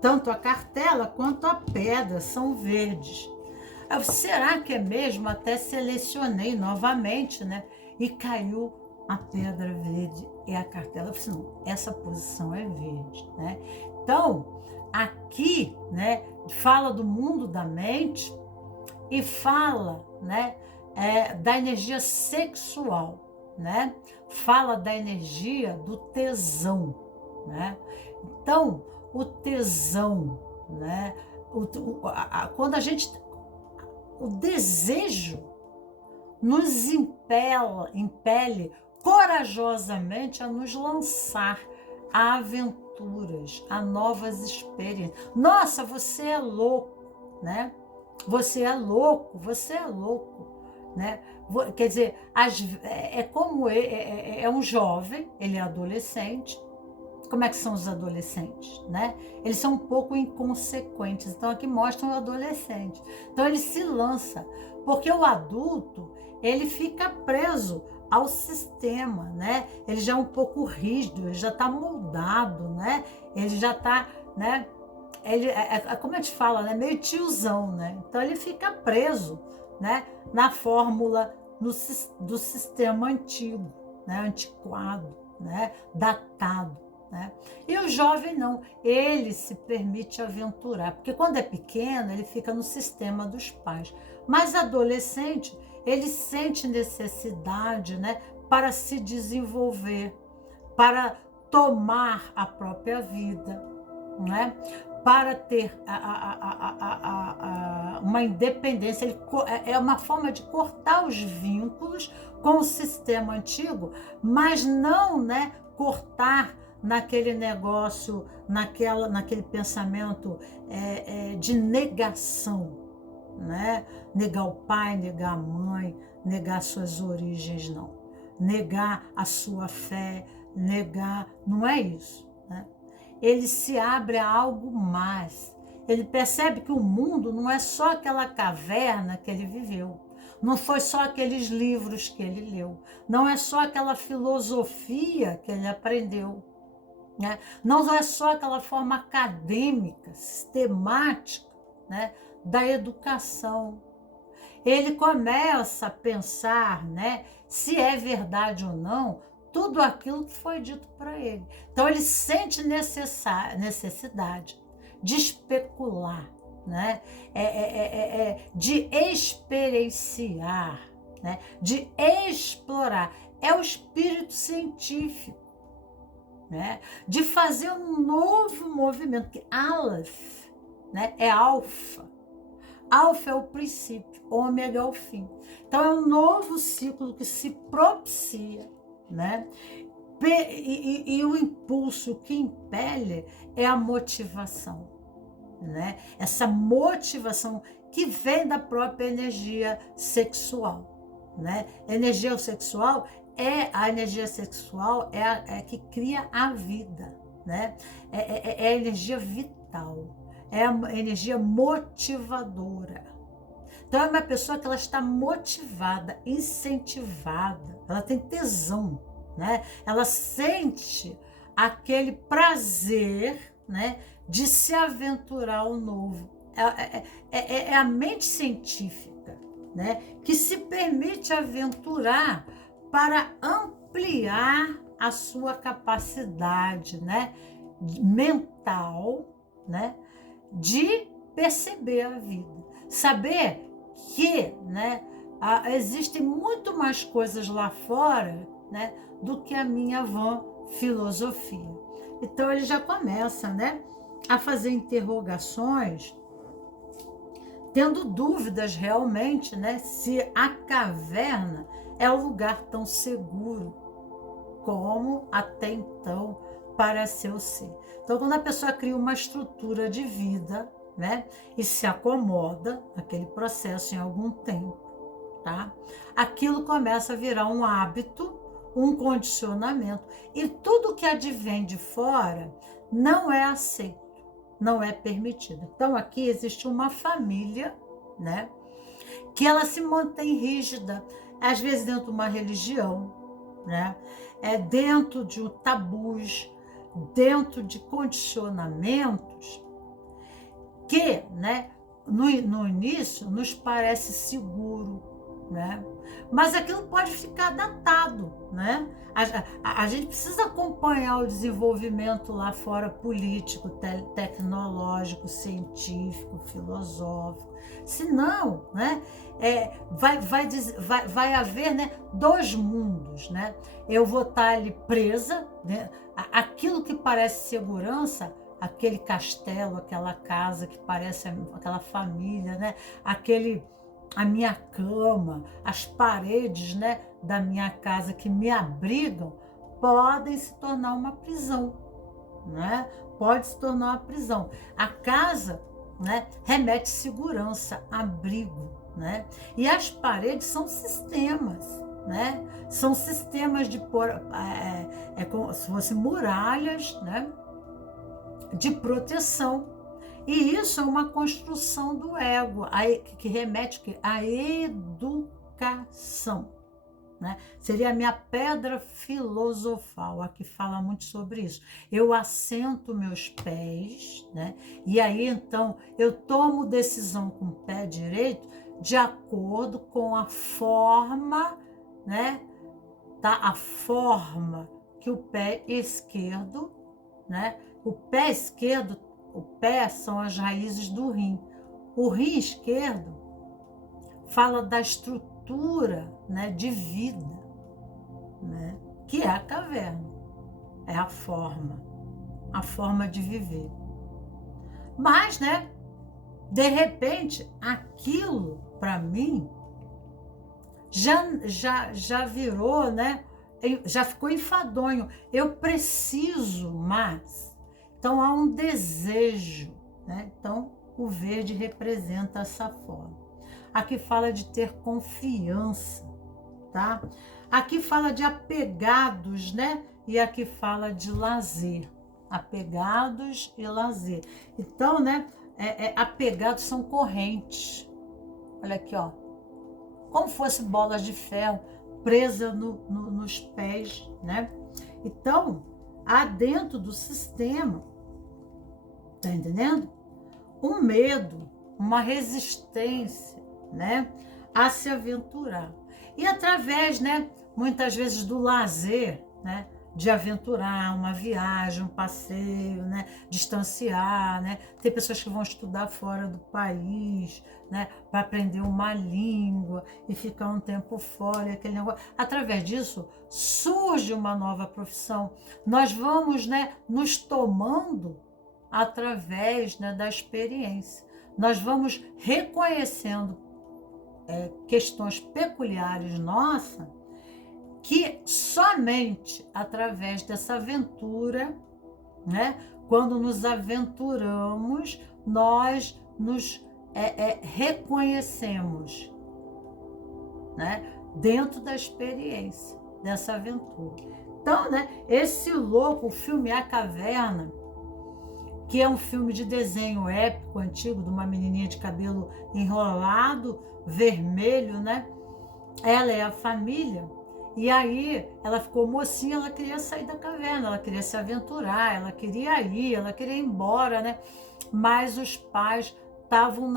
Tanto a cartela quanto a pedra são verdes. Será que é mesmo? Até selecionei novamente, né? E caiu a pedra verde e a cartela. Eu falei assim, não, essa posição é verde, né? Então, aqui, né, fala do mundo da mente e fala, né, da energia sexual, né? Fala da energia do tesão, né? Então, o tesão, né? Quando a gente, o desejo nos impele corajosamente a nos lançar a aventuras, a novas experiências. Nossa, você é louco, né? Você é louco, você é louco, né? Quer dizer, é como é um jovem, ele é adolescente. Como é que são os adolescentes, né? Eles são um pouco inconsequentes. Então aqui mostra um adolescente. Então ele se lança, porque o adulto, ele fica preso ao sistema, né? Ele já é um pouco rígido, ele já está moldado, né? Ele já está, né? Ele como a gente fala, né? Meio tiozão, né? Então ele fica preso, né? Na fórmula do sistema antigo, né? Antiquado, né? Datado. Né? E o jovem não, ele se permite aventurar, porque quando é pequeno ele fica no sistema dos pais, mas adolescente ele sente necessidade, né, para se desenvolver, para tomar a própria vida, né? Para ter uma independência. É uma forma de cortar os vínculos com o sistema antigo, mas não, né, cortar naquele negócio, naquele pensamento de negação, né? Negar o pai, negar a mãe, negar suas origens, não. Negar a sua fé, negar, não é isso, né? Ele se abre a algo mais. Ele percebe que o mundo não é só aquela caverna que ele viveu. Não foi só aqueles livros que ele leu. Não é só aquela filosofia que ele aprendeu. Né? Não é só aquela forma acadêmica, sistemática, né, da educação. Ele começa a pensar, né, se é verdade ou não tudo aquilo que foi dito para ele. Então ele sente necessidade de especular, né, de experienciar, né, de explorar. É o espírito científico. Né, de fazer um novo movimento, que Aleph, né, é alfa. Alfa é o princípio, ômega é o fim. Então é um novo ciclo que se propicia, né? E o impulso que impele é a motivação, né? Essa motivação que vem da própria energia sexual, né? A energia sexual é a que cria a vida, né? É a energia vital, é a energia motivadora. Então é uma pessoa que ela está motivada, incentivada, ela tem tesão, né? Ela sente aquele prazer, né, de se aventurar ao novo. É a mente científica, né, que se permite aventurar para ampliar a sua capacidade, né, mental, né, de perceber a vida. Saber que, né, existem muito mais coisas lá fora, né, do que a minha vã filosofia. Então ele já começa, né, a fazer interrogações, tendo dúvidas realmente, né, se a caverna é um lugar tão seguro como até então pareceu ser. Então, quando a pessoa cria uma estrutura de vida, né, e se acomoda naquele processo em algum tempo, tá? Aquilo começa a virar um hábito, um condicionamento, e tudo que advém de fora não é aceito, não é permitido. Então, aqui existe uma família, né, que ela se mantém rígida, às vezes dentro de uma religião, né, dentro de tabus, dentro de condicionamentos que, né, no início nos parece seguro, né? Mas aquilo pode ficar datado, né? A gente precisa acompanhar o desenvolvimento lá fora político, tecnológico, científico, filosófico. Senão, né, vai haver, né, dois mundos, né? Eu vou estar ali presa, né? Aquilo que parece segurança, aquele castelo, aquela casa que parece aquela família, né? A minha cama, as paredes, né, da minha casa que me abrigam, podem se tornar uma prisão, né? Pode se tornar uma prisão. A casa, né, remete segurança, abrigo, né? E as paredes são sistemas, né? São sistemas de como se fossem muralhas, né, de proteção. E isso é uma construção do ego, que remete à educação, né? Seria a minha pedra filosofal, a que fala muito sobre isso. Eu assento meus pés, né? E aí, então, eu tomo decisão com o pé direito de acordo com a forma, né? Tá? A forma que o pé esquerdo, né? O pé esquerdo, o pé são as raízes do rim. O rim esquerdo fala da estrutura, né, de vida, né, que é a caverna, é a forma de viver. Mas, né, de repente, aquilo, para mim, já virou, né, já ficou enfadonho. Eu preciso mais. Então, há um desejo, né? Então, o verde representa essa forma. Aqui fala de ter confiança, tá? Aqui fala de apegados, né? E aqui fala de lazer. Apegados e lazer. Então, né? Apegados são correntes. Olha aqui, ó. Como fosse bolas de ferro presas nos pés, né? Então, há dentro do sistema, tá entendendo? Um medo, uma resistência, né, a se aventurar. E através, né, muitas vezes do lazer, né, de aventurar uma viagem, um passeio, né, distanciar, né? Tem pessoas que vão estudar fora do país, né, para aprender uma língua e ficar um tempo fora, aquele negócio. Através disso surge uma nova profissão. Nós vamos, né, nos tomando através, né, da experiência. Nós vamos reconhecendo questões peculiares nossas, que somente através dessa aventura, né, quando nos aventuramos, nós nos reconhecemos, né, dentro da experiência dessa aventura. Então, né, esse louco, o filme A Caverna, que é um filme de desenho épico, antigo, de uma menininha de cabelo enrolado, vermelho, né? Ela é a família. E aí ela ficou mocinha, ela queria sair da caverna, ela queria se aventurar, ela queria ela queria ir embora, né? Mas os pais estavam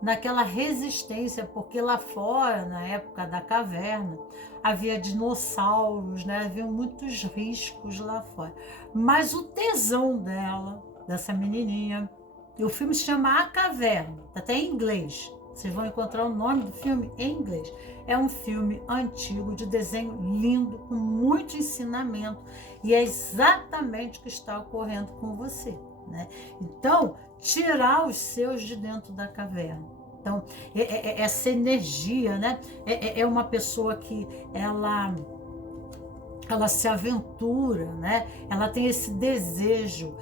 naquela resistência, porque lá fora, na época da caverna, havia dinossauros, né? Havia muitos riscos lá fora. Mas o tesão dela, dessa menininha, e o filme se chama A Caverna, até em inglês. Vocês vão encontrar o nome do filme em inglês. É um filme antigo, de desenho lindo, com muito ensinamento. E é exatamente o que está ocorrendo com você, né? Então, tirar os seus de dentro da caverna. Então, essa energia, né? É uma pessoa que ela se aventura, né? Ela tem esse desejo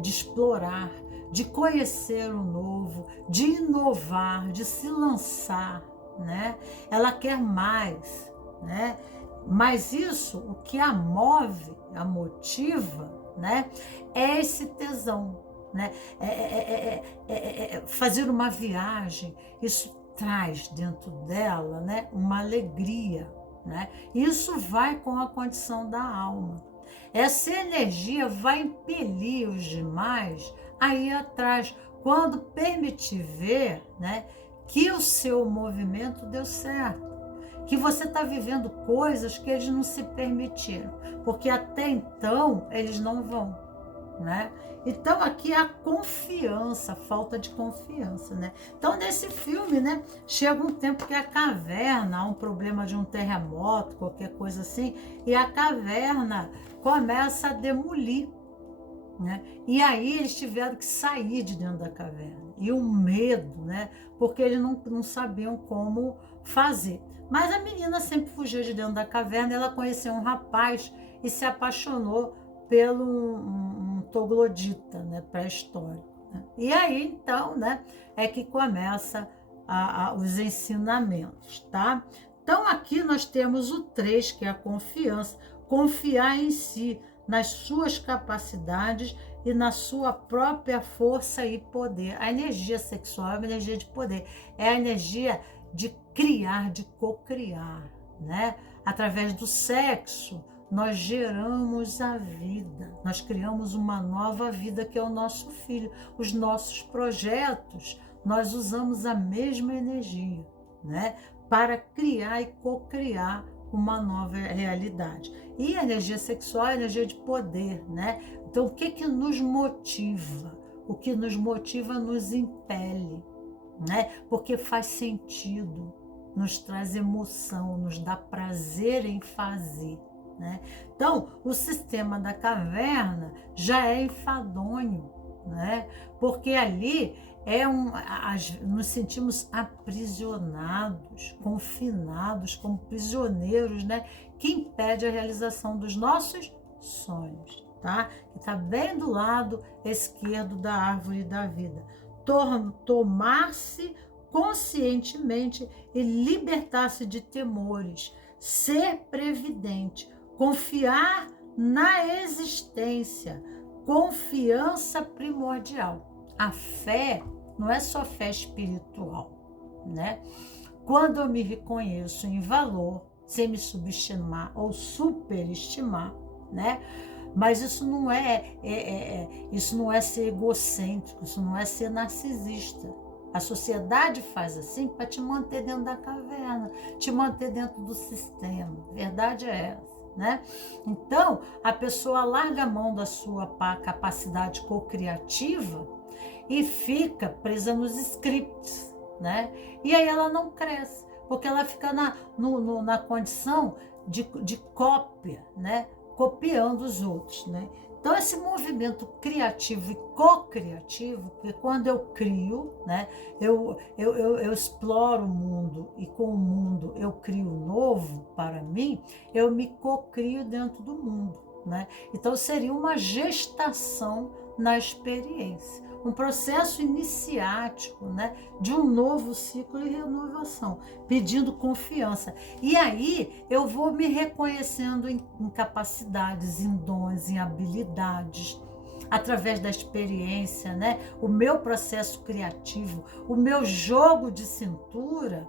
de explorar, de conhecer o novo, de inovar, de se lançar, né? Ela quer mais, né? Mas isso, o que a move, a motiva, né? É esse tesão, né? Fazer uma viagem, isso traz dentro dela, né, uma alegria, né? Isso vai com a condição da alma. Essa energia vai impelir os demais a ir atrás, quando permitir ver, né, que o seu movimento deu certo, que você está vivendo coisas que eles não se permitiram, porque até então eles não vão, né? Então aqui é a confiança, a falta de confiança, né? Então nesse filme, né, chega um tempo que a caverna, há um problema de um terremoto, qualquer coisa assim, e a caverna começa a demolir, né? E aí eles tiveram que sair de dentro da caverna. E o medo, né? Porque eles não sabiam como fazer. Mas a menina sempre fugia de dentro da caverna. Ela conheceu um rapaz e se apaixonou pelo um troglodita, né? Pré-histórico, né? E aí, então, né? É que começa os ensinamentos, tá? Então, aqui nós temos o 3, que é a confiança. Confiar em si, nas suas capacidades e na sua própria força e poder. A energia sexual é uma energia de poder, é a energia de criar, de cocriar, né? Através do sexo, nós geramos a vida, nós criamos uma nova vida que é o nosso filho. Os nossos projetos, nós usamos a mesma energia, né? Para criar e cocriar uma nova realidade. E a energia sexual é a energia de poder, né? Então, o que nos motiva? O que nos motiva nos impele, né? Porque faz sentido, nos traz emoção, nos dá prazer em fazer, né? Então, o sistema da caverna já é enfadonho, né? Porque ali nos sentimos aprisionados, confinados, como prisioneiros, né? Que impede a realização dos nossos sonhos, tá? Que está bem do lado esquerdo da árvore da vida. Tomar-se conscientemente e libertar-se de temores, ser previdente, confiar na existência, confiança primordial. A fé não é só fé espiritual, né? Quando eu me reconheço em valor, sem me subestimar ou superestimar, né? Mas isso não isso não é ser egocêntrico, isso não é ser narcisista. A sociedade faz assim para te manter dentro da caverna, te manter dentro do sistema. A verdade é essa, né? Então, a pessoa larga a mão da sua capacidade cocriativa e fica presa nos scripts, né? E aí ela não cresce, porque ela fica na condição de cópia, né? Copiando os outros, né? Então, esse movimento criativo e co-criativo, porque quando eu crio, né, eu exploro o mundo e com o mundo eu crio novo para mim, eu me co-crio dentro do mundo, né? Então, seria uma gestação na experiência, um processo iniciático, né, de um novo ciclo e renovação, pedindo confiança. E aí eu vou me reconhecendo em capacidades, em dons, em habilidades, através da experiência, né? O meu processo criativo, o meu jogo de cintura,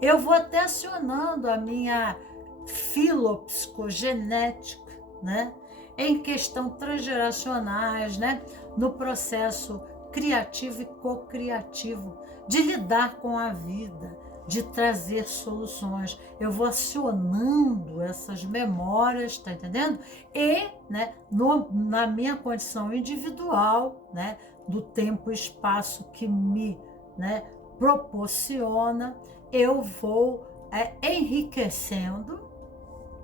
eu vou até acionando a minha filopsicogenética, né? Em questão transgeracionais, né? No processo criativo e co-criativo, de lidar com a vida, de trazer soluções. Eu vou acionando essas memórias, tá entendendo? E, né, na minha condição individual, né, do tempo e espaço que me, né, proporciona, eu vou enriquecendo,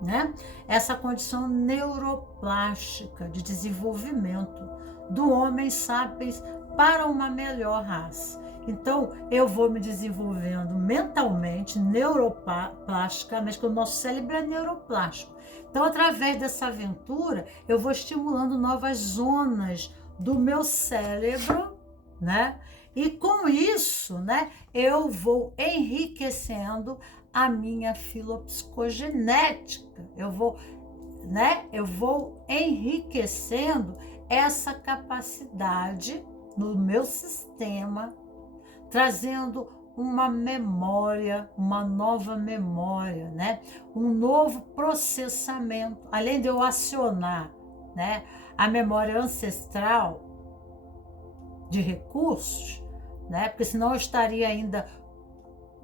né, essa condição neuroplástica de desenvolvimento do homem sapiens para uma melhor raça. Então, eu vou me desenvolvendo mentalmente, neuroplasticamente, porque o nosso cérebro é neuroplástico. Então, através dessa aventura, eu vou estimulando novas zonas do meu cérebro, né? E com isso, né, eu vou enriquecendo a minha filopsicogenética. Eu vou enriquecendo essa capacidade no meu sistema, trazendo uma memória, uma nova memória, né? Um novo processamento. Além de eu acionar, né, a memória ancestral, de recursos, né? Porque senão eu estaria ainda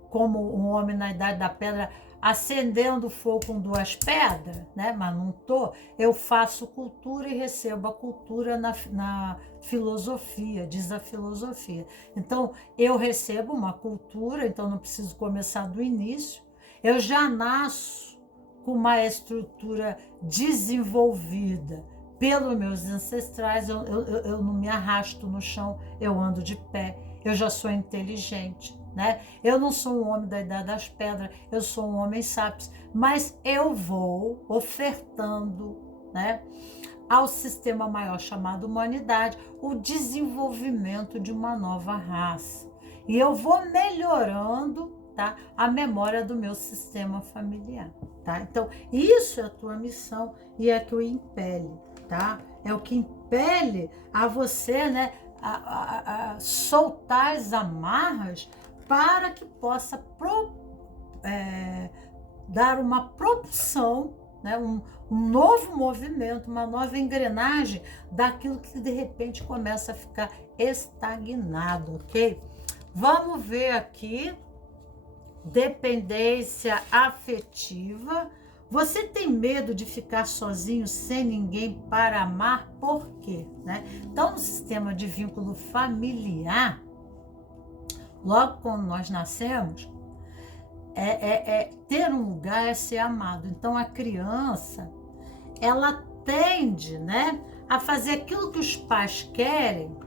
como um homem na idade da pedra, acendendo fogo com 2 pedras, né? Mas não estou. Eu faço cultura e recebo a cultura na filosofia, diz a filosofia. Então, eu recebo uma cultura, então não preciso começar do início. Eu já nasço com uma estrutura desenvolvida pelos meus ancestrais, eu não me arrasto no chão, eu ando de pé, eu já sou inteligente, né? Eu não sou um homem da idade das pedras, eu sou um homem sapiens, mas eu vou ofertando, né, ao sistema maior chamado humanidade o desenvolvimento de uma nova raça. E eu vou melhorando, tá, a memória do meu sistema familiar, tá? Então, isso é a tua missão e é que o impele, tá? É o que impele a você, né, a soltar as amarras para que possa dar uma propulsão, né, um novo movimento, uma nova engrenagem daquilo que de repente começa a ficar estagnado, ok? Vamos ver aqui, dependência afetiva. Você tem medo de ficar sozinho sem ninguém para amar? Por quê? Né? Então, no sistema de vínculo familiar, logo quando nós nascemos, ter um lugar é ser amado. Então, a criança, ela tende, né, a fazer aquilo que os pais querem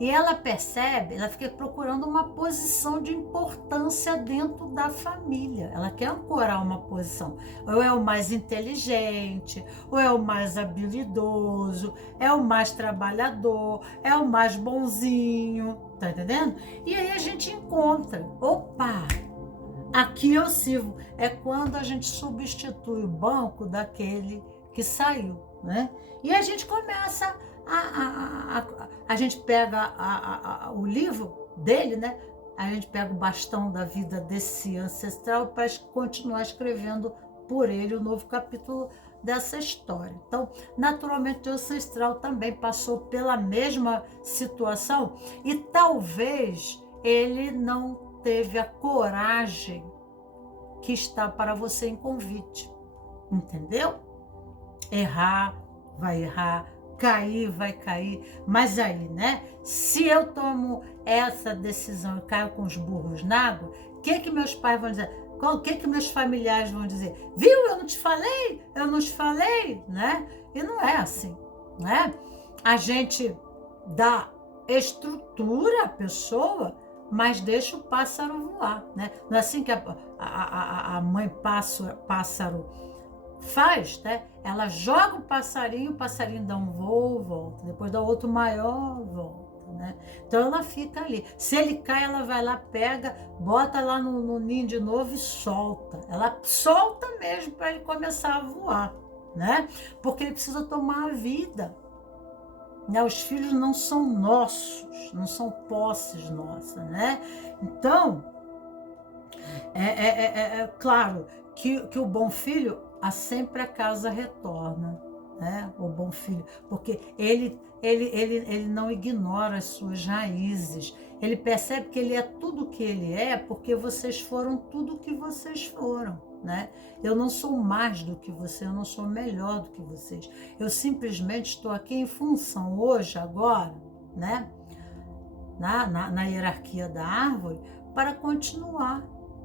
e ela percebe, ela fica procurando uma posição de importância dentro da família. Ela quer ancorar uma posição. Ou é o mais inteligente, ou é o mais habilidoso, é o mais trabalhador, é o mais bonzinho, tá entendendo? E aí a gente encontra, opa, aqui eu sirvo. É quando a gente substitui o banco daquele que saiu, né? E a gente começa a gente pega o livro dele, né? A gente pega o bastão da vida desse ancestral para continuar escrevendo por ele o novo capítulo dessa história. Então, naturalmente, o ancestral também passou pela mesma situação e talvez ele não teve a coragem que está para você em convite, entendeu? Errar, vai errar, cair, vai cair, mas aí, né? Se eu tomo essa decisão e caio com os burros na água, o que meus pais vão dizer? O que meus familiares vão dizer? Viu? Eu não te falei, né? E não é assim, né? A gente dá estrutura à pessoa, mas deixa o pássaro voar, né? Não é assim que a mãe pássaro faz, né? Ela joga o passarinho dá um voo, volta, depois dá outro maior, volta, né? Então ela fica ali. Se ele cai, ela vai lá, pega, bota lá no ninho de novo e solta. Ela solta mesmo para ele começar a voar, né? Porque ele precisa tomar a vida. Né? Os filhos não são nossos, não são posses nossas, né? Então, é claro que o bom filho sempre a casa retorna, né? O bom filho, porque ele não ignora as suas raízes, ele percebe que ele é tudo o que ele é, porque vocês foram tudo o que vocês foram, né? Eu não sou mais do que você, eu não sou melhor do que vocês, eu simplesmente estou aqui em função, hoje, agora, né? Na hierarquia da árvore, para continuar,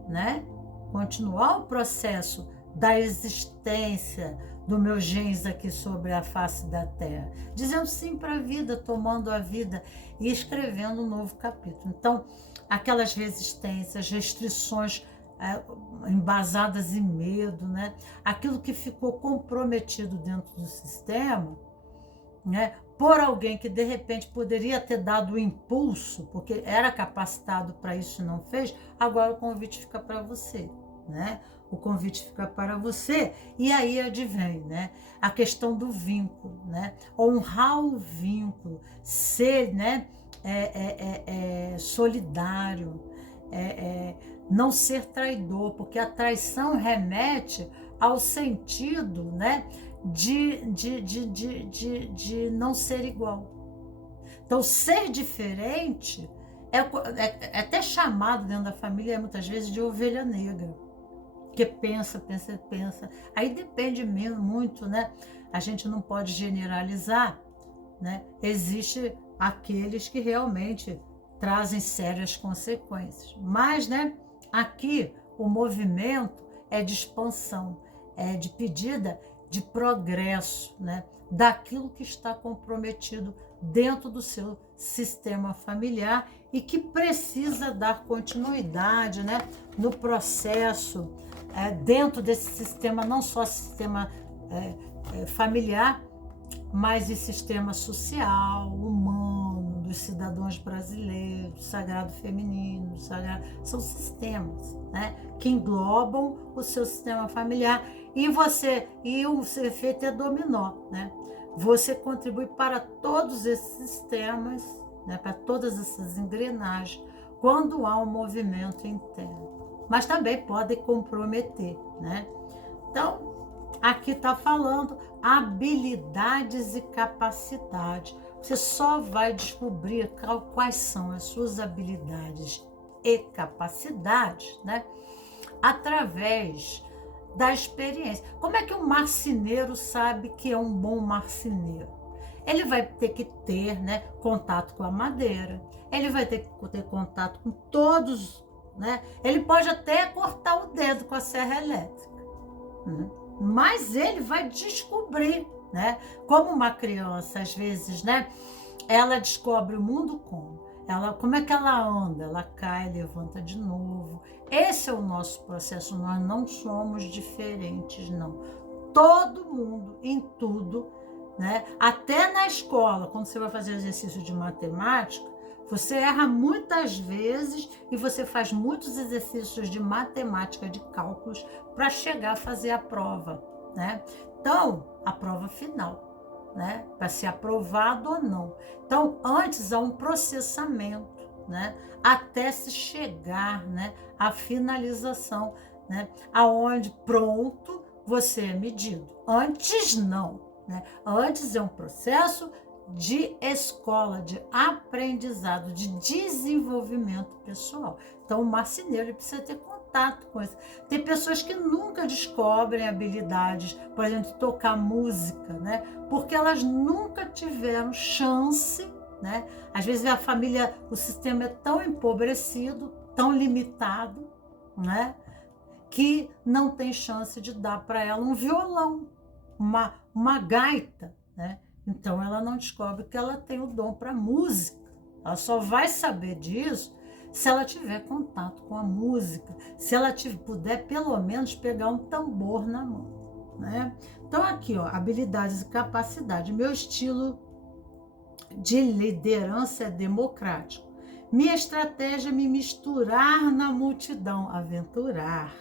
né? Continuar o processo da existência dos meus genes aqui sobre a face da Terra, dizendo sim para a vida, tomando a vida e escrevendo um novo capítulo. Então, aquelas resistências, restrições embasadas em medo, né? Aquilo que ficou comprometido dentro do sistema, né? Por alguém que de repente poderia ter dado o impulso, porque era capacitado para isso e não fez, agora o convite fica para você, né? O convite fica para você, e aí advém, né? A questão do vínculo, né? Honrar o vínculo, ser, né? Solidário, não ser traidor, porque a traição remete ao sentido, né? De não ser igual. Então, ser diferente é até chamado dentro da família, muitas vezes, de ovelha negra. Que pensa. Aí depende mesmo muito, né? A gente não pode generalizar, né? Existe aqueles que realmente trazem sérias consequências. Mas, né, aqui o movimento é de expansão, é de pedida de progresso, né, daquilo que está comprometido dentro do seu sistema familiar e que precisa dar continuidade, né, no processo, dentro desse sistema, não só sistema familiar, mas o sistema social, humano, dos cidadãos brasileiros, sagrado feminino, são sistemas, né, que englobam o seu sistema familiar e o seu efeito é dominó, né? Você contribui para todos esses sistemas, né, para todas essas engrenagens, quando há um movimento interno. Mas também pode comprometer, né? Então, aqui está falando habilidades e capacidades. Você só vai descobrir quais são as suas habilidades e capacidades, né, através da experiência. Como é que um marceneiro sabe que é um bom marceneiro? Ele vai ter que ter, né, contato com a madeira, ele vai ter que ter contato com todos, né? Ele pode até cortar o dedo com a serra elétrica, né? Mas ele vai descobrir, né? Como uma criança, às vezes, né? Ela descobre o mundo como é que ela anda? Ela cai, levanta de novo. Esse é o nosso processo, nós não somos diferentes, não. Todo mundo, em tudo, né? Até na escola, quando você vai fazer exercício de matemática, você erra muitas vezes e você faz muitos exercícios de matemática, de cálculos, para chegar a fazer a prova, né? Então, a prova final, né? Para ser aprovado ou não. Então, antes há um processamento, né? Até se chegar, né, à finalização, né? Aonde pronto você é medido. Antes não, né? Antes é um processo de escola, de aprendizado, de desenvolvimento pessoal. Então, o marceneiro precisa ter contato com isso. Tem pessoas que nunca descobrem habilidades, por exemplo, de tocar música, né? Porque elas nunca tiveram chance, né? Às vezes a família, o sistema é tão empobrecido, tão limitado, né, que não tem chance de dar para ela um violão, uma gaita, né? Então, ela não descobre que ela tem o dom para música. Ela só vai saber disso se ela tiver contato com a música, se ela puder, pelo menos, pegar um tambor na mão, né? Então, aqui, ó, habilidades e capacidade. Meu estilo de liderança é democrático. Minha estratégia é me misturar na multidão, aventurar,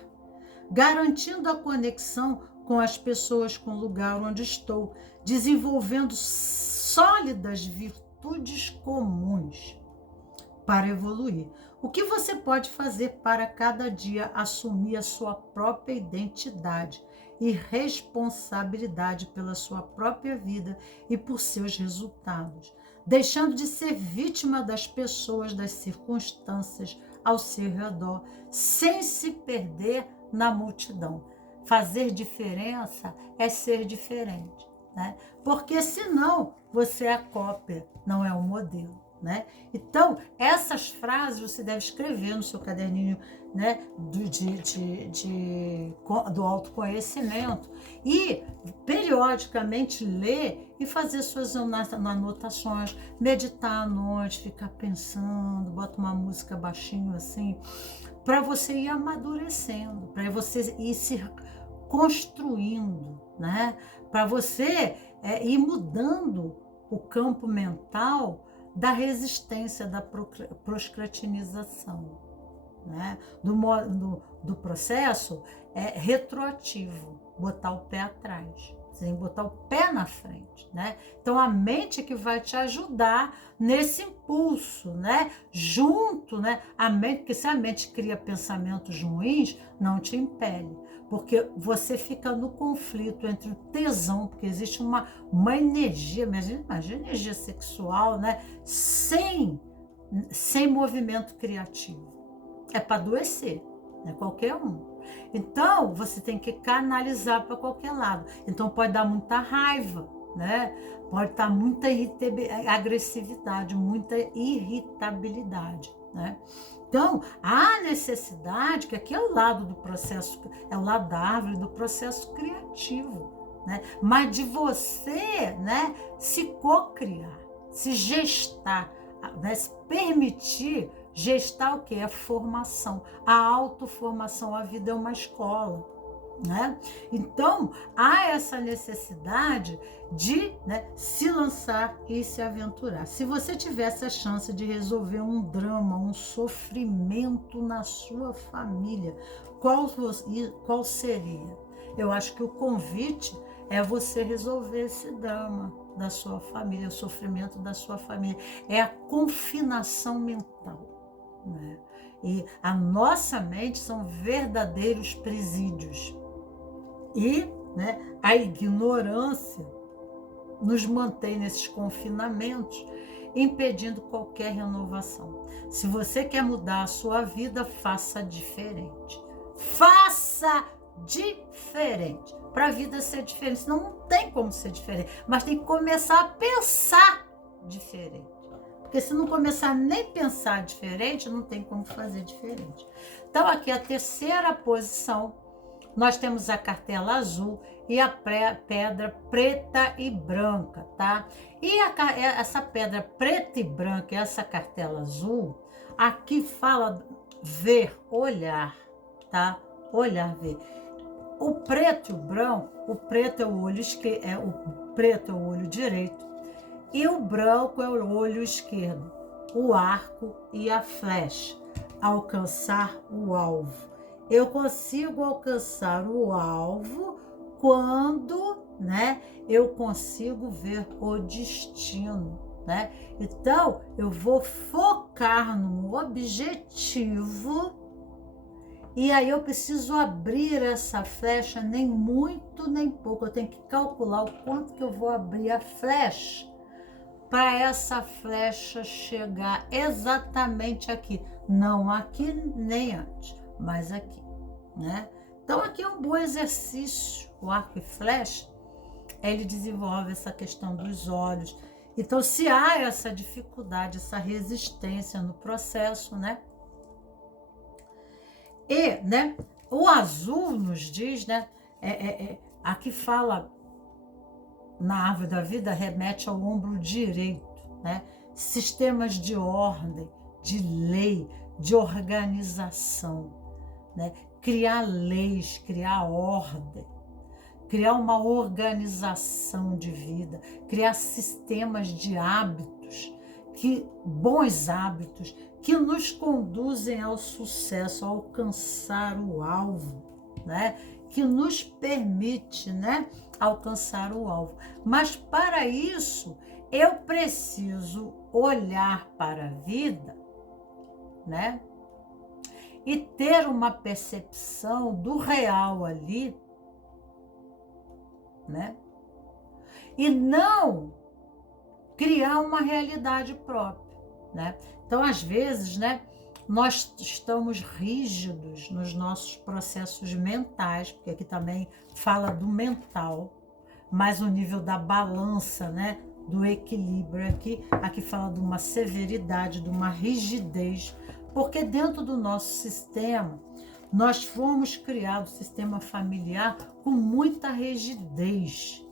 garantindo a conexão com as pessoas, com o lugar onde estou, desenvolvendo sólidas virtudes comuns para evoluir. O que você pode fazer para cada dia assumir a sua própria identidade e responsabilidade pela sua própria vida e por seus resultados, deixando de ser vítima das pessoas, das circunstâncias ao seu redor, sem se perder na multidão. Fazer diferença é ser diferente, né? Porque senão você é a cópia, não é o modelo, né? Então, essas frases você deve escrever no seu caderninho, né, do autoconhecimento e periodicamente ler e fazer suas anotações, meditar à noite, ficar pensando, bota uma música baixinho assim, para você ir amadurecendo, para você ir se construindo, né? Para você ir mudando o campo mental da resistência, da procrastinização, né? Do processo retroativo, botar o pé atrás, sem botar o pé na frente, né? Então a mente que vai te ajudar nesse impulso, né? Junto, né? A mente, porque se a mente cria pensamentos ruins, não te impele. Porque você fica no conflito entre o tesão, porque existe uma energia, imagina energia sexual, né? Sem movimento criativo. É para adoecer, né? Qualquer um. Então, você tem que canalizar para qualquer lado. Então, pode dar muita raiva, né? Pode estar muita agressividade, muita irritabilidade, né? Então, há necessidade, que aqui é o lado do processo, é o lado da árvore do processo criativo, né? Mas de você, né, se cocriar, se gestar, né, se permitir gestar o quê? A formação, a autoformação. A vida é uma escola, né? Então, há essa necessidade de, né, se lançar e se aventurar. Se você tivesse a chance de resolver um drama, um sofrimento na sua família, qual seria? Eu acho que o convite é você resolver esse drama da sua família, o sofrimento da sua família. É a confinação mental, né? E a nossa mente são verdadeiros presídios. E, né, a ignorância nos mantém nesses confinamentos, impedindo qualquer renovação. Se você quer mudar a sua vida, faça diferente. Faça diferente. Para a vida ser diferente. Senão não tem como ser diferente. Mas tem que começar a pensar diferente. Porque se não começar nem a pensar diferente, não tem como fazer diferente. Então, aqui a terceira posição, nós temos a cartela azul e a pedra preta e branca, tá? E essa pedra preta e branca, essa cartela azul, aqui fala ver, olhar, tá? Olhar, ver. O preto e o branco, o preto é o olho esquerdo, o preto é o olho direito e o branco é o olho esquerdo, o arco e a flecha, alcançar o alvo. Eu consigo alcançar o alvo quando, né, eu consigo ver o destino, né? Então, eu vou focar no objetivo e aí eu preciso abrir essa flecha, nem muito nem pouco. Eu tenho que calcular o quanto que eu vou abrir a flecha para essa flecha chegar exatamente aqui. Não aqui nem antes, mas aqui, né? Então, aqui é um bom exercício. O arco e flecha, ele desenvolve essa questão dos olhos. Então, se há essa dificuldade, essa resistência no processo, né? E, né, o azul nos diz, né? Aqui fala, na árvore da vida, remete ao ombro direito, né? Sistemas de ordem, de lei, de organização, né? Criar leis, criar ordem, criar uma organização de vida, criar sistemas de hábitos, bons hábitos, que nos conduzem ao sucesso, a alcançar o alvo, né? Que nos permite, né, alcançar o alvo. Mas para isso, eu preciso olhar para a vida, né? E ter uma percepção do real ali, né? E não criar uma realidade própria, né? Então, às vezes, né, nós estamos rígidos nos nossos processos mentais, porque aqui também fala do mental, mas o nível da balança, né, do equilíbrio. Aqui fala de uma severidade, de uma rigidez, porque dentro do nosso sistema, nós fomos criados, sistema familiar, com muita rigidez,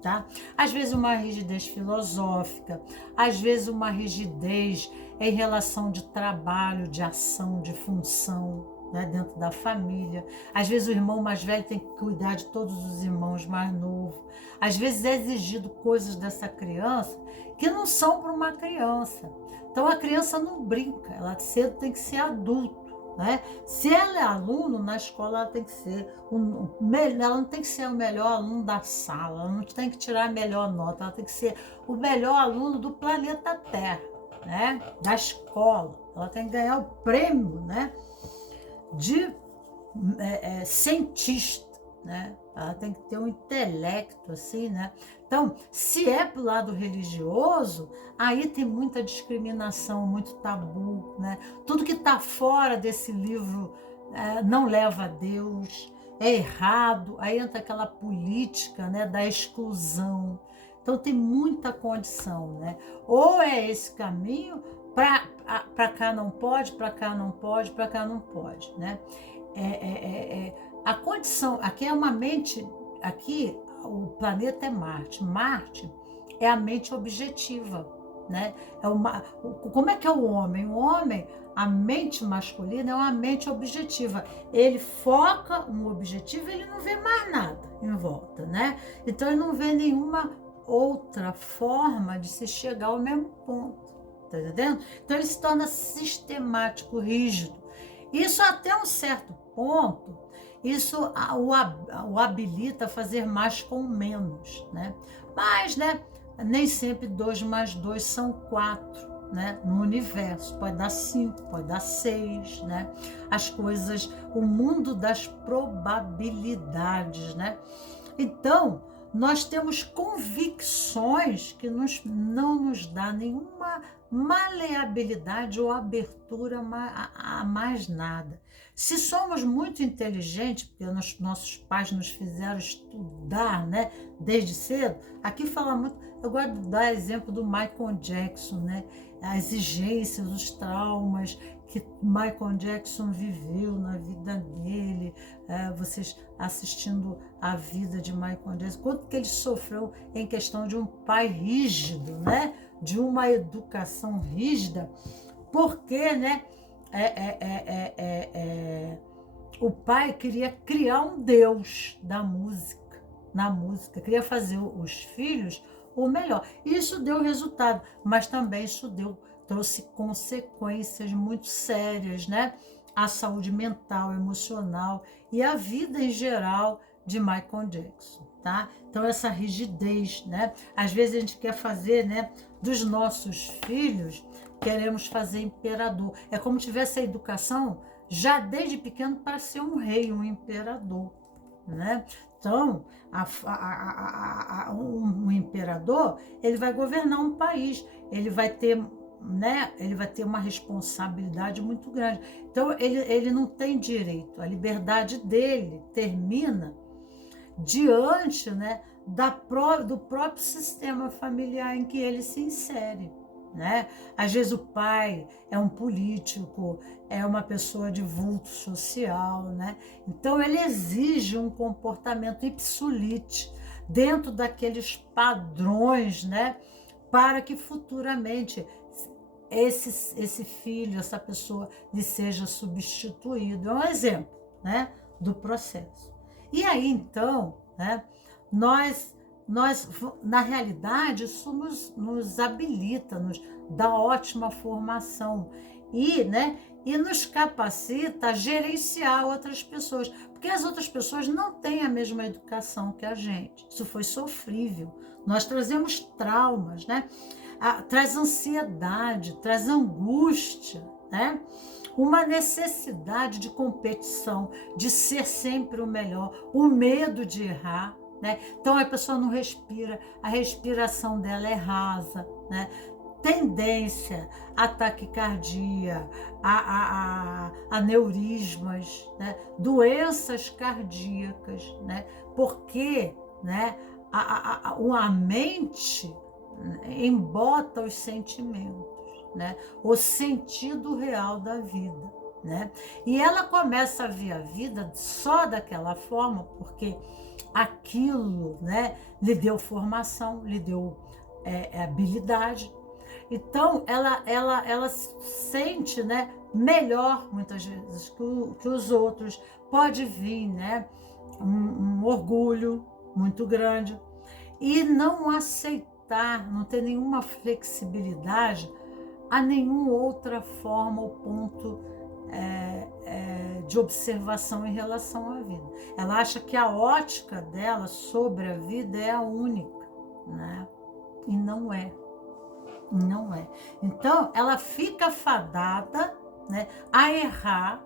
tá? Às vezes uma rigidez filosófica, às vezes uma rigidez em relação de trabalho, de ação, de função, né, dentro da família. Às vezes o irmão mais velho tem que cuidar de todos os irmãos mais novos. Às vezes é exigido coisas dessa criança que não são para uma criança. Então a criança não brinca, ela cedo tem que ser adulto, né? Se ela é aluno, na escola ela tem que ser ela não tem que ser o melhor aluno da sala, ela não tem que tirar a melhor nota, ela tem que ser o melhor aluno do planeta Terra, né? Da escola. Ela tem que ganhar o prêmio, né, de cientista, né? Ela tem que ter um intelecto, assim, né? Então, se é pro lado religioso, aí tem muita discriminação, muito tabu, né? Tudo que está fora desse livro não leva a Deus, é errado. Aí entra aquela política, né, da exclusão. Então, tem muita condição, né? Ou é esse caminho, para cá não pode, para cá não pode, para cá não pode, né? A condição, aqui é uma mente, aqui o planeta é Marte. Marte é a mente objetiva, né? Como é que é o homem? O homem, a mente masculina é uma mente objetiva. Ele foca um objetivo, ele não vê mais nada em volta, né? Então ele não vê nenhuma outra forma de se chegar ao mesmo ponto, tá entendendo? Então ele se torna sistemático, rígido. Isso até um certo ponto, isso o habilita a fazer mais com menos, né? Mas, né, nem sempre 2 mais 2 são 4, né? No universo, pode dar 5, pode dar 6, né? As coisas, o mundo das probabilidades, né? Então, nós temos convicções que não nos dá nenhuma maleabilidade ou abertura a mais nada. Se somos muito inteligentes, porque nossos pais nos fizeram estudar, né, desde cedo, aqui fala muito, eu gosto de dar exemplo do Michael Jackson, né, as exigências, os traumas que Michael Jackson viveu na vida dele, vocês assistindo a vida de Michael Jackson, quanto que ele sofreu em questão de um pai rígido, né? De uma educação rígida, porque, né? O pai queria criar um Deus da música, na música, queria fazer os filhos o melhor. Isso deu resultado, mas também isso trouxe consequências muito sérias, né? A saúde mental, emocional e a vida em geral de Michael Jackson, tá? Então essa rigidez, né? Às vezes a gente quer fazer, né, dos nossos filhos, queremos fazer imperador. É como se tivesse a educação já desde pequeno para ser um rei, um imperador, né? Então, um imperador, ele vai governar um país, ele vai ter, né, ele vai ter uma responsabilidade muito grande. Então, ele não tem direito, a liberdade dele termina diante, né, do próprio sistema familiar em que ele se insere, né? Às vezes o pai é um político, é uma pessoa de vulto social, né? Então ele exige um comportamento ipsulite dentro daqueles padrões, né? Para que futuramente esse filho, essa pessoa lhe seja substituído. É um exemplo, né, do processo. E aí, então, né, nós na realidade, isso nos habilita, nos dá ótima formação e, né, e nos capacita a gerenciar outras pessoas, porque as outras pessoas não têm a mesma educação que a gente. Isso foi sofrível. Nós trazemos traumas, né? Traz ansiedade, traz angústia, né? Uma necessidade de competição, de ser sempre o melhor, o medo de errar, né? Então a pessoa não respira, a respiração dela é rasa, né? Tendência a taquicardia, a aneurismas, né? Doenças cardíacas, né? Porque, né, a mente embota os sentimentos, né? O sentido real da vida, né? E ela começa a ver a vida só daquela forma, porque aquilo, né, lhe deu formação, lhe deu habilidade. Então, ela sente, né, melhor, muitas vezes, que os outros. Pode vir, né, um orgulho muito grande. E não aceitar, não ter nenhuma flexibilidade a nenhuma outra forma ou ponto de observação em relação à vida. Ela acha que a ótica dela sobre a vida é a única, né? E não é. Não é. Então, ela fica fadada, né, a errar,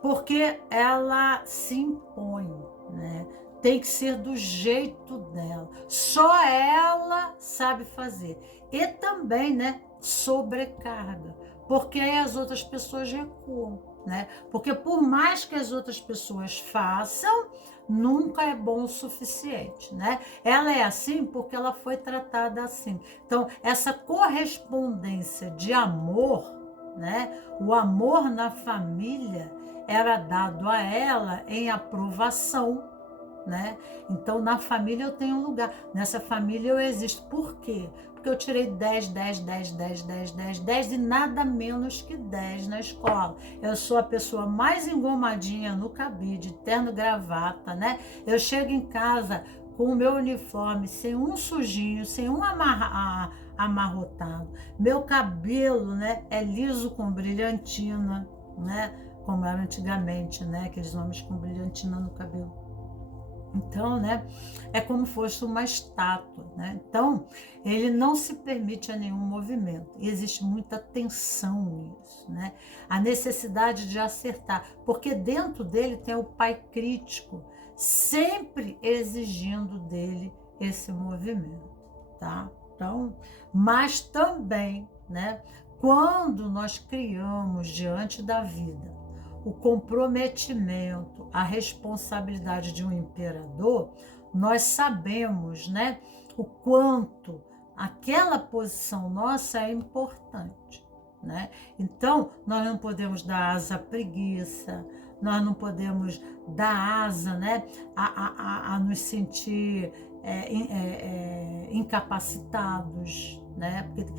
porque ela se impõe, né? Tem que ser do jeito dela. Só ela sabe fazer. E também, né, sobrecarga, porque aí as outras pessoas recuam, né? Porque por mais que as outras pessoas façam, nunca é bom o suficiente, né? Ela é assim porque ela foi tratada assim. Então, essa correspondência de amor, né? O amor na família era dado a ela em aprovação, né? Então, na família eu tenho um lugar. Nessa família eu existo. Por quê? Porque eu tirei 10, 10, 10, 10, 10, 10, 10 e nada menos que 10 na escola. Eu sou a pessoa mais engomadinha no cabide, terno, gravata, né? Eu chego em casa com o meu uniforme, sem um sujinho, sem um amarrotado. Meu cabelo, né, é liso com brilhantina, né? Como era antigamente, né? Aqueles homens com brilhantina no cabelo. Então, né, é como fosse uma estátua, né? Então, ele não se permite a nenhum movimento. E existe muita tensão nisso, né? A necessidade de acertar, porque dentro dele tem o pai crítico, sempre exigindo dele esse movimento, tá? Então, mas também, né, quando nós criamos diante da vida o comprometimento, a responsabilidade de um imperador, nós sabemos, né, o quanto aquela posição nossa é importante, né? Então, nós não podemos dar asa à preguiça, nós não podemos dar asa, né, a nos sentir incapacitados, né? Porque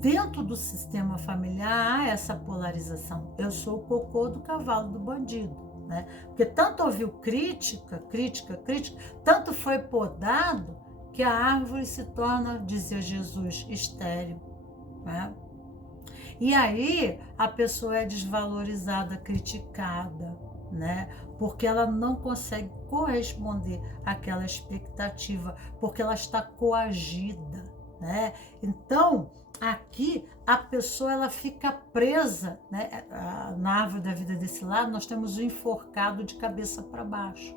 dentro do sistema familiar há essa polarização. Eu sou o cocô do cavalo do bandido, né? Porque tanto ouviu crítica, crítica, crítica, tanto foi podado que a árvore se torna, dizia Jesus, estéril, né? E aí a pessoa é desvalorizada, criticada, né? Porque ela não consegue corresponder àquela expectativa, porque ela está coagida, né? Então, aqui a pessoa ela fica presa, né? Na árvore da vida desse lado nós temos o enforcado de cabeça para baixo.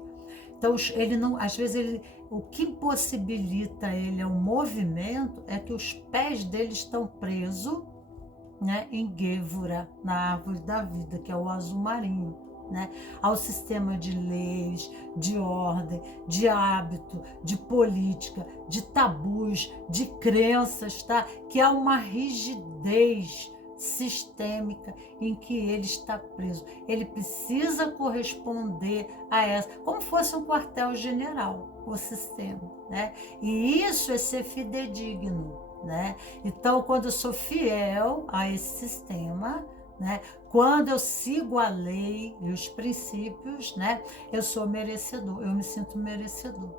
Então ele não, às vezes ele, o que possibilita ele o movimento é que os pés dele estão presos, né, em Gévora, na árvore da vida, que é o azul marinho, né, ao sistema de leis, de ordem, de hábito, de política, de tabus, de crenças, tá? Que há uma rigidez sistêmica em que ele está preso. Ele precisa corresponder a essa, como fosse um quartel-general, o sistema, né? E isso é ser fidedigno, né? Então, quando eu sou fiel a esse sistema, né? Quando eu sigo a lei e os princípios, né? Eu sou merecedor, eu me sinto merecedor,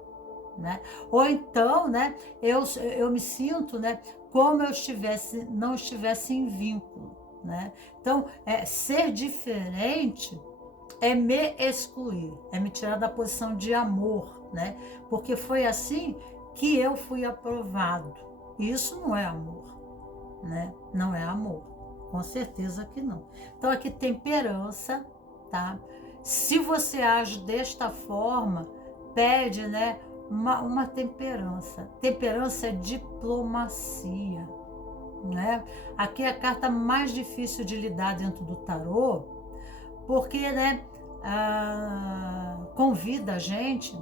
né? Ou então, né? Eu me sinto, né? Como eu não estivesse em vínculo, né? Então, ser diferente é me excluir, é me tirar da posição de amor, né? Porque foi assim que eu fui aprovado. Isso não é amor, né? Não é amor, com certeza que não. Então aqui temperança, tá? Se você age desta forma, pede, né, uma temperança. Temperança é diplomacia, né? Aqui é a carta mais difícil de lidar dentro do tarô, porque, né, convida a gente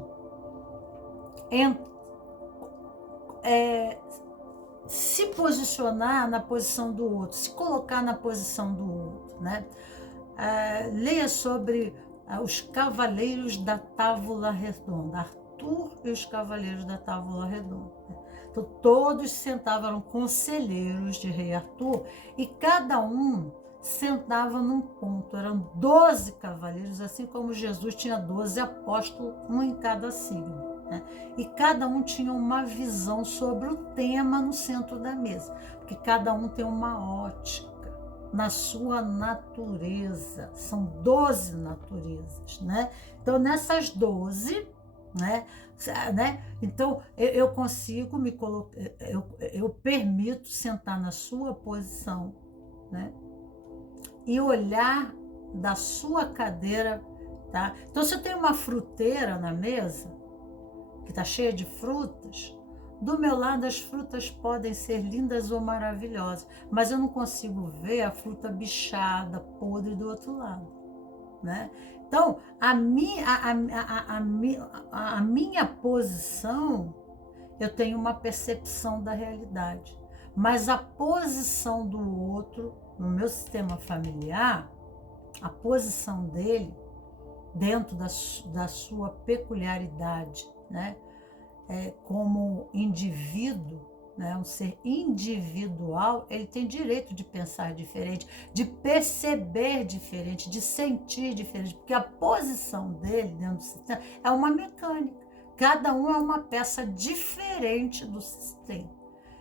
se posicionar na posição do outro, se colocar na posição do outro, né? Leia sobre os Cavaleiros da Távola Redonda, Arthur e os Cavaleiros da Távola Redonda. Então, todos sentavam, eram conselheiros de Rei Arthur, e cada um sentava num ponto. Eram 12 cavaleiros, assim como Jesus tinha 12 apóstolos, um em cada signo. Né? E cada um tinha uma visão sobre o tema no centro da mesa, porque cada um tem uma ótica na sua natureza. São 12 naturezas, né? Então, nessas 12, né? Então, eu consigo me colocar, eu permito sentar na sua posição, né? E olhar da sua cadeira, tá? Então, se eu tenho uma fruteira na mesa, que está cheia de frutas, do meu lado as frutas podem ser lindas ou maravilhosas, mas eu não consigo ver a fruta bichada, podre do outro lado, né? Então, a minha posição, eu tenho uma percepção da realidade, mas a posição do outro, no meu sistema familiar, a posição dele, dentro da sua peculiaridade, né? Como indivíduo, né? Um ser individual, ele tem direito de pensar diferente, de perceber diferente, de sentir diferente, porque a posição dele dentro do sistema é uma mecânica. Cada um é uma peça diferente do sistema,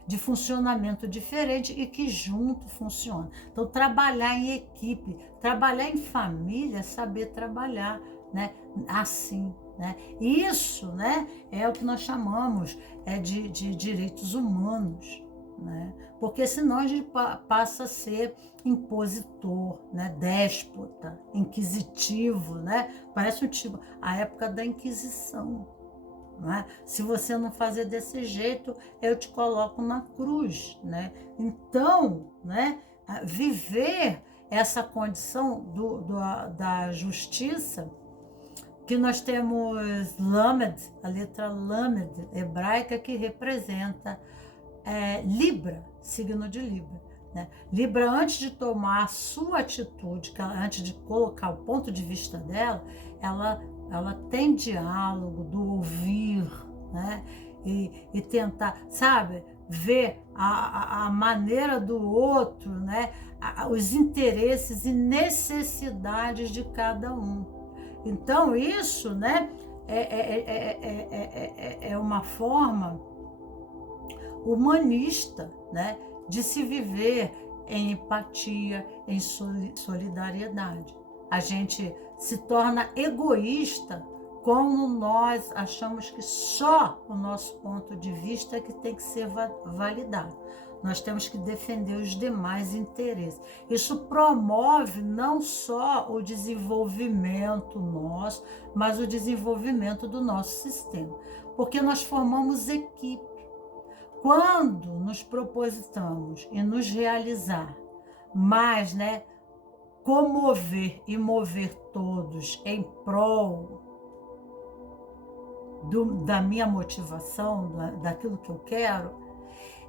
de funcionamento diferente e que junto funciona. Então, trabalhar em equipe, trabalhar em família, saber trabalhar, né, assim, né? Isso, né, é o que nós chamamos de direitos humanos, né? Porque senão a gente passa a ser impositor, né, déspota, inquisitivo, né? Parece a época da Inquisição. Né? Se você não fazer desse jeito, eu te coloco na cruz, né? Então, né, viver essa condição da justiça, que nós temos Lamed, a letra Lamed hebraica, que representa Libra, signo de Libra. Né? Libra, antes de tomar a sua atitude, antes de colocar o ponto de vista dela, ela tem diálogo do ouvir, né? E tentar, sabe, ver a maneira do outro, né? Os interesses e necessidades de cada um. Então, isso, né, é uma forma humanista, né, de se viver em empatia, em solidariedade. A gente se torna egoísta quando nós achamos que só o nosso ponto de vista é que tem que ser validado. Nós temos que defender os demais interesses. Isso promove não só o desenvolvimento nosso, mas o desenvolvimento do nosso sistema. Porque nós formamos equipe. Quando nos propositamos em nos realizar, mas, né, comover e mover todos em prol da minha motivação, daquilo que eu quero,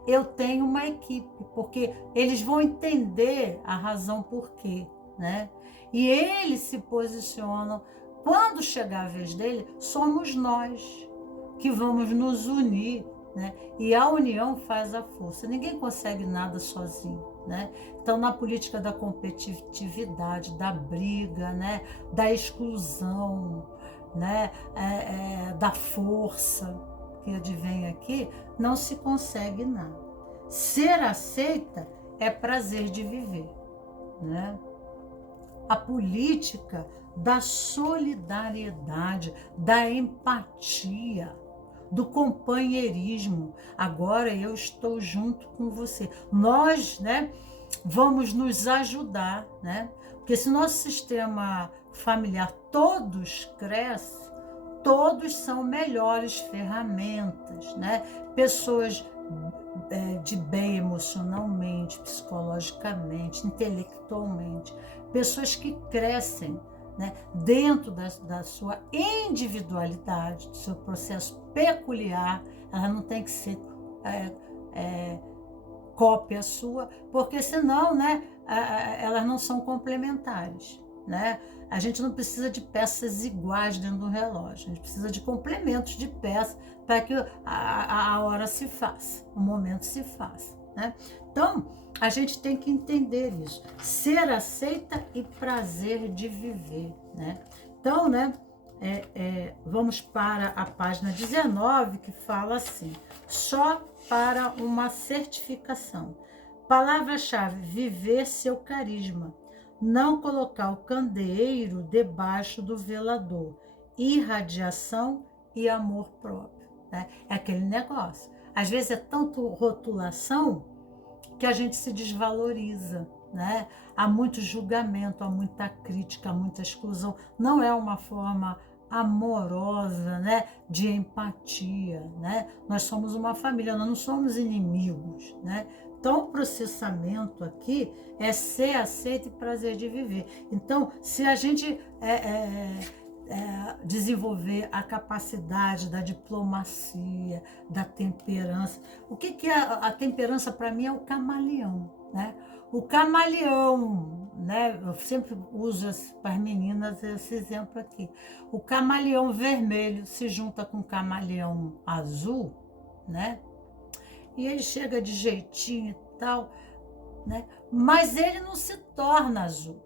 eu tenho uma equipe, porque eles vão entender a razão por quê, né? E eles se posicionam. Quando chegar a vez dele, somos nós que vamos nos unir, né? E a união faz a força. Ninguém consegue nada sozinho, né? Então, na política da competitividade, da briga, né? Da exclusão, né? Da força que advém aqui, não se consegue nada. Ser aceita é prazer de viver, né? A política da solidariedade, da empatia, do companheirismo. Agora eu estou junto com você. Nós, né, vamos nos ajudar, né? Porque se nosso sistema familiar todos crescem, todos são melhores ferramentas, né? Pessoas de bem emocionalmente, psicologicamente, intelectualmente, pessoas que crescem, né, dentro da sua individualidade, do seu processo peculiar. Ela não tem que ser cópia sua, porque senão, né, elas não são complementares, né? A gente não precisa de peças iguais dentro do relógio, a gente precisa de complementos de peças para que a hora se faça, o momento se faça, né? Então, a gente tem que entender isso, ser aceita e prazer de viver, né? Então, né, vamos para a página 19, que fala assim: só para uma certificação. Palavra-chave: viver seu carisma. Não colocar o candeeiro debaixo do velador. Irradiação e amor próprio, né? É aquele negócio. Às vezes é tanto rotulação que a gente se desvaloriza, né? Há muito julgamento, há muita crítica, há muita exclusão. Não é uma forma amorosa, né, de empatia, né? Nós somos uma família, nós não somos inimigos, né? Então, o processamento aqui é ser aceito e prazer de viver. Então, se a gente desenvolver a capacidade da diplomacia, da temperança. O que é a temperança para mim? É o camaleão, né? O camaleão, né? Eu sempre uso para as meninas esse exemplo aqui. O camaleão vermelho se junta com o camaleão azul, né? E ele chega de jeitinho e tal, né? Mas ele não se torna azul.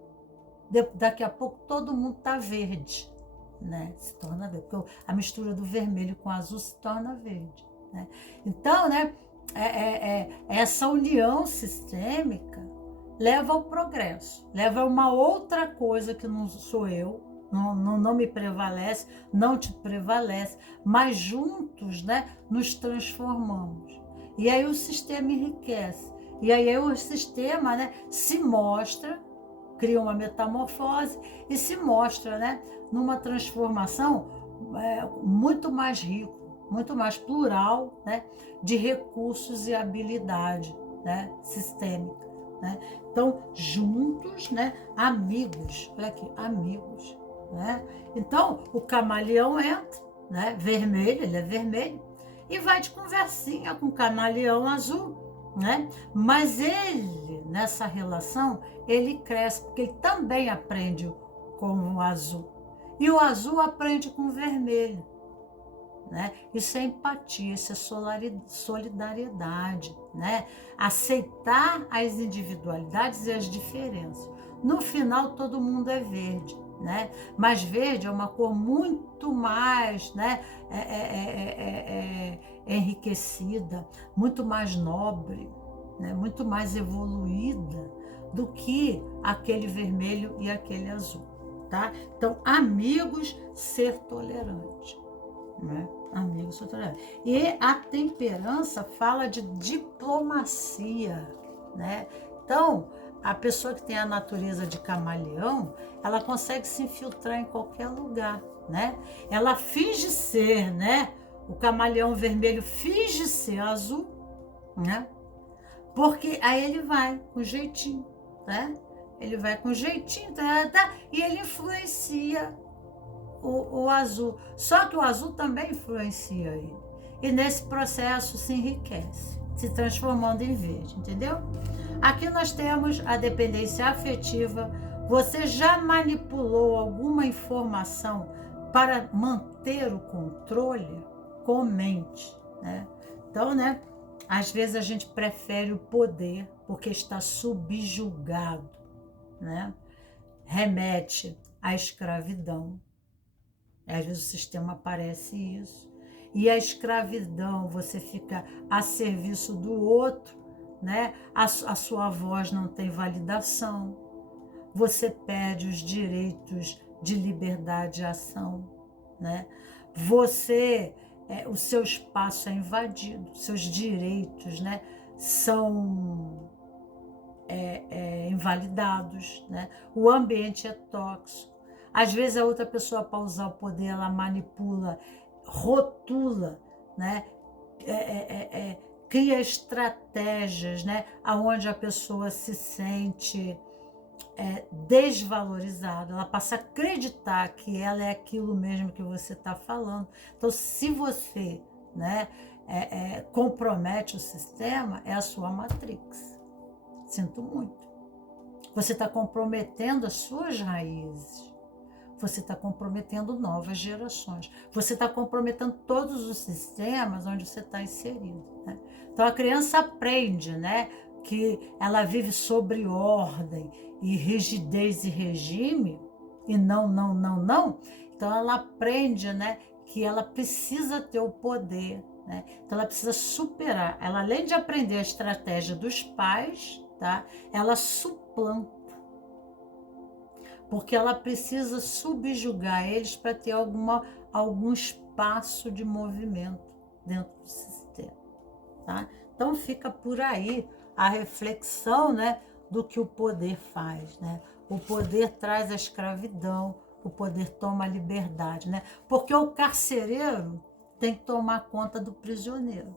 Daqui a pouco todo mundo tá verde, né? Se torna verde, porque a mistura do vermelho com o azul se torna verde, né? Então, né? Essa união sistêmica leva ao progresso, leva a uma outra coisa que não sou eu, não me prevalece, não te prevalece, mas juntos, né? Nos transformamos. E aí o sistema enriquece. E aí o sistema, né? Se mostra, cria uma metamorfose e se mostra, né, numa transformação muito mais rico, muito mais plural, né, de recursos e habilidade, né, sistêmica, né? Então, juntos, né, amigos, olha aqui, amigos, né? Então, o camaleão entra, né, vermelho, ele é vermelho, e vai de conversinha com o camaleão azul, né? Mas ele, nessa relação, ele cresce, porque ele também aprende com o azul. E o azul aprende com o vermelho, né? Isso é empatia, isso é solidariedade, né? Aceitar as individualidades e as diferenças. No final, todo mundo é verde, né? Mas verde é uma cor muito mais, né? Enriquecida, muito mais nobre, né? Muito mais evoluída do que aquele vermelho e aquele azul, tá? Então, amigos, ser tolerante, né? Amigos, ser tolerante. E a temperança fala de diplomacia, né? Então, a pessoa que tem a natureza de camaleão, ela consegue se infiltrar em qualquer lugar, né? Ela finge ser, né? O camaleão vermelho finge ser azul, né? Porque aí ele vai com jeitinho, né? Ele vai com jeitinho, e ele influencia o azul. Só que o azul também influencia ele. E nesse processo se enriquece, se transformando em verde, entendeu? Aqui nós temos a dependência afetiva. Você já manipulou alguma informação para manter o controle? Comente, né? Então, né? Às vezes a gente prefere o poder porque está subjugado, né? Remete à escravidão. Às vezes o sistema parece isso. E a escravidão, você fica a serviço do outro, né? A sua voz não tem validação. Você perde os direitos de liberdade de ação, né? O seu espaço é invadido, seus direitos, né, são invalidados, né? O ambiente é tóxico. Às vezes a outra pessoa, para usar o poder, ela manipula, rotula, né? Cria estratégias, né? Onde a pessoa se sente desvalorizada, ela passa a acreditar que ela é aquilo mesmo que você está falando. Então, se você, né, compromete o sistema, é a sua matrix. Sinto muito. Você está comprometendo as suas raízes. Você está comprometendo novas gerações. Você está comprometendo todos os sistemas onde você está inserido, né? Então, a criança aprende, né, que ela vive sobre ordem e rigidez e regime, e não. Então, ela aprende, né, que ela precisa ter o poder, né? Então, ela precisa superar. Ela, além de aprender a estratégia dos pais, tá? Ela suplanta. Porque ela precisa subjugar eles para ter algum espaço de movimento dentro do sistema, tá? Então, fica por aí a reflexão, né, do que o poder faz, né? O poder traz a escravidão, o poder toma a liberdade, né? Porque o carcereiro tem que tomar conta do prisioneiro,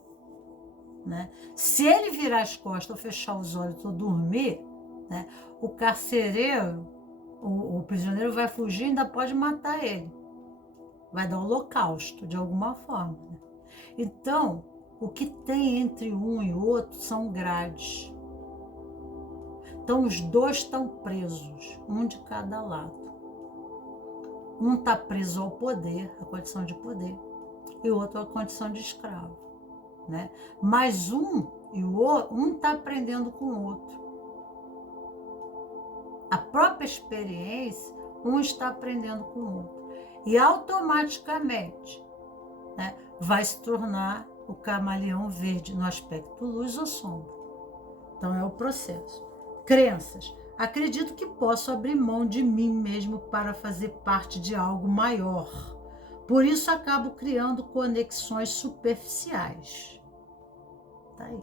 né? Se ele virar as costas ou fechar os olhos ou dormir, né, o carcereiro, o prisioneiro vai fugir e ainda pode matar ele. Vai dar holocausto de alguma forma, né? Então, o que tem entre um e outro são grades. Então, os dois estão presos, um de cada lado. Um está preso ao poder, à condição de poder, e o outro à condição de escravo, né? Mas um está aprendendo com o outro. A própria experiência, um está aprendendo com o outro. E automaticamente, né, vai se tornar o camaleão verde no aspecto luz ou sombra. Então é o processo. Crenças. Acredito que posso abrir mão de mim mesmo para fazer parte de algo maior. Por isso acabo criando conexões superficiais. Tá aí.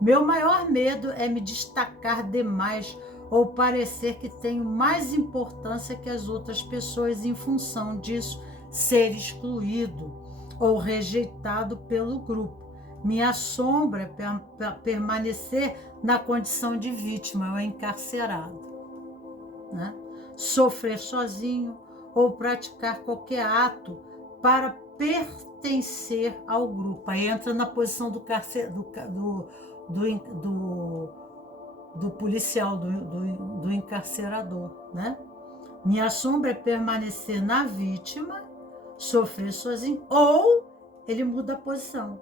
Meu maior medo é me destacar demais ou parecer que tenho mais importância que as outras pessoas em função disso ser excluído ou rejeitado pelo grupo. Minha sombra é permanecer na condição de vítima ou encarcerado, né? Sofrer sozinho ou praticar qualquer ato para pertencer ao grupo. Aí entra na posição do policial, do encarcerador, né? Minha sombra é permanecer na vítima, sofrer sozinho, ou ele muda a posição,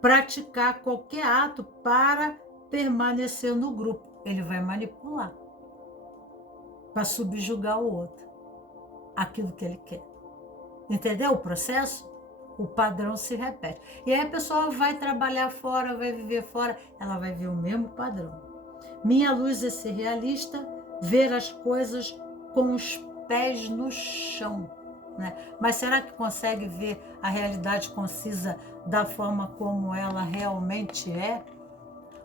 praticar qualquer ato para permanecer no grupo. Ele vai manipular para subjugar o outro, aquilo que ele quer. Entendeu o processo? O padrão se repete. E aí a pessoa vai trabalhar fora, vai viver fora, ela vai ver o mesmo padrão. Minha luz é ser realista, ver as coisas com os pés no chão, né? Mas será que consegue ver a realidade concisa da forma como ela realmente é?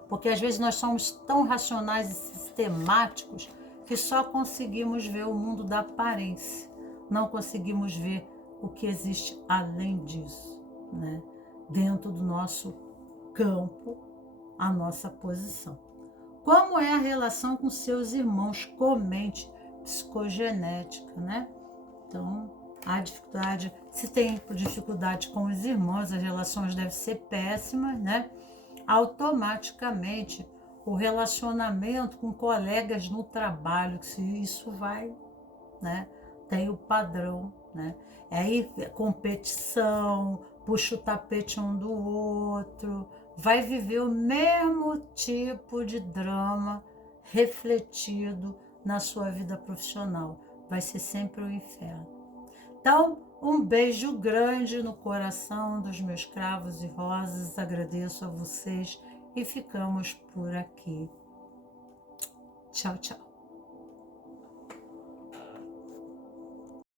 Porque às vezes nós somos tão racionais e sistemáticos que só conseguimos ver o mundo da aparência, não conseguimos ver o que existe além disso, né? Dentro do nosso campo, a nossa posição. Como é a relação com seus irmãos? Comente. Psicogenética, né? Então, a dificuldade, se tem dificuldade com os irmãos, as relações devem ser péssimas, né? Automaticamente, o relacionamento com colegas no trabalho, se isso vai, né? Tem o padrão, né? Aí, competição, puxa o tapete um do outro, vai viver o mesmo tipo de drama refletido na sua vida profissional. Vai ser sempre um inferno. Então, um beijo grande no coração dos meus cravos e rosas. Agradeço a vocês e ficamos por aqui. Tchau, tchau.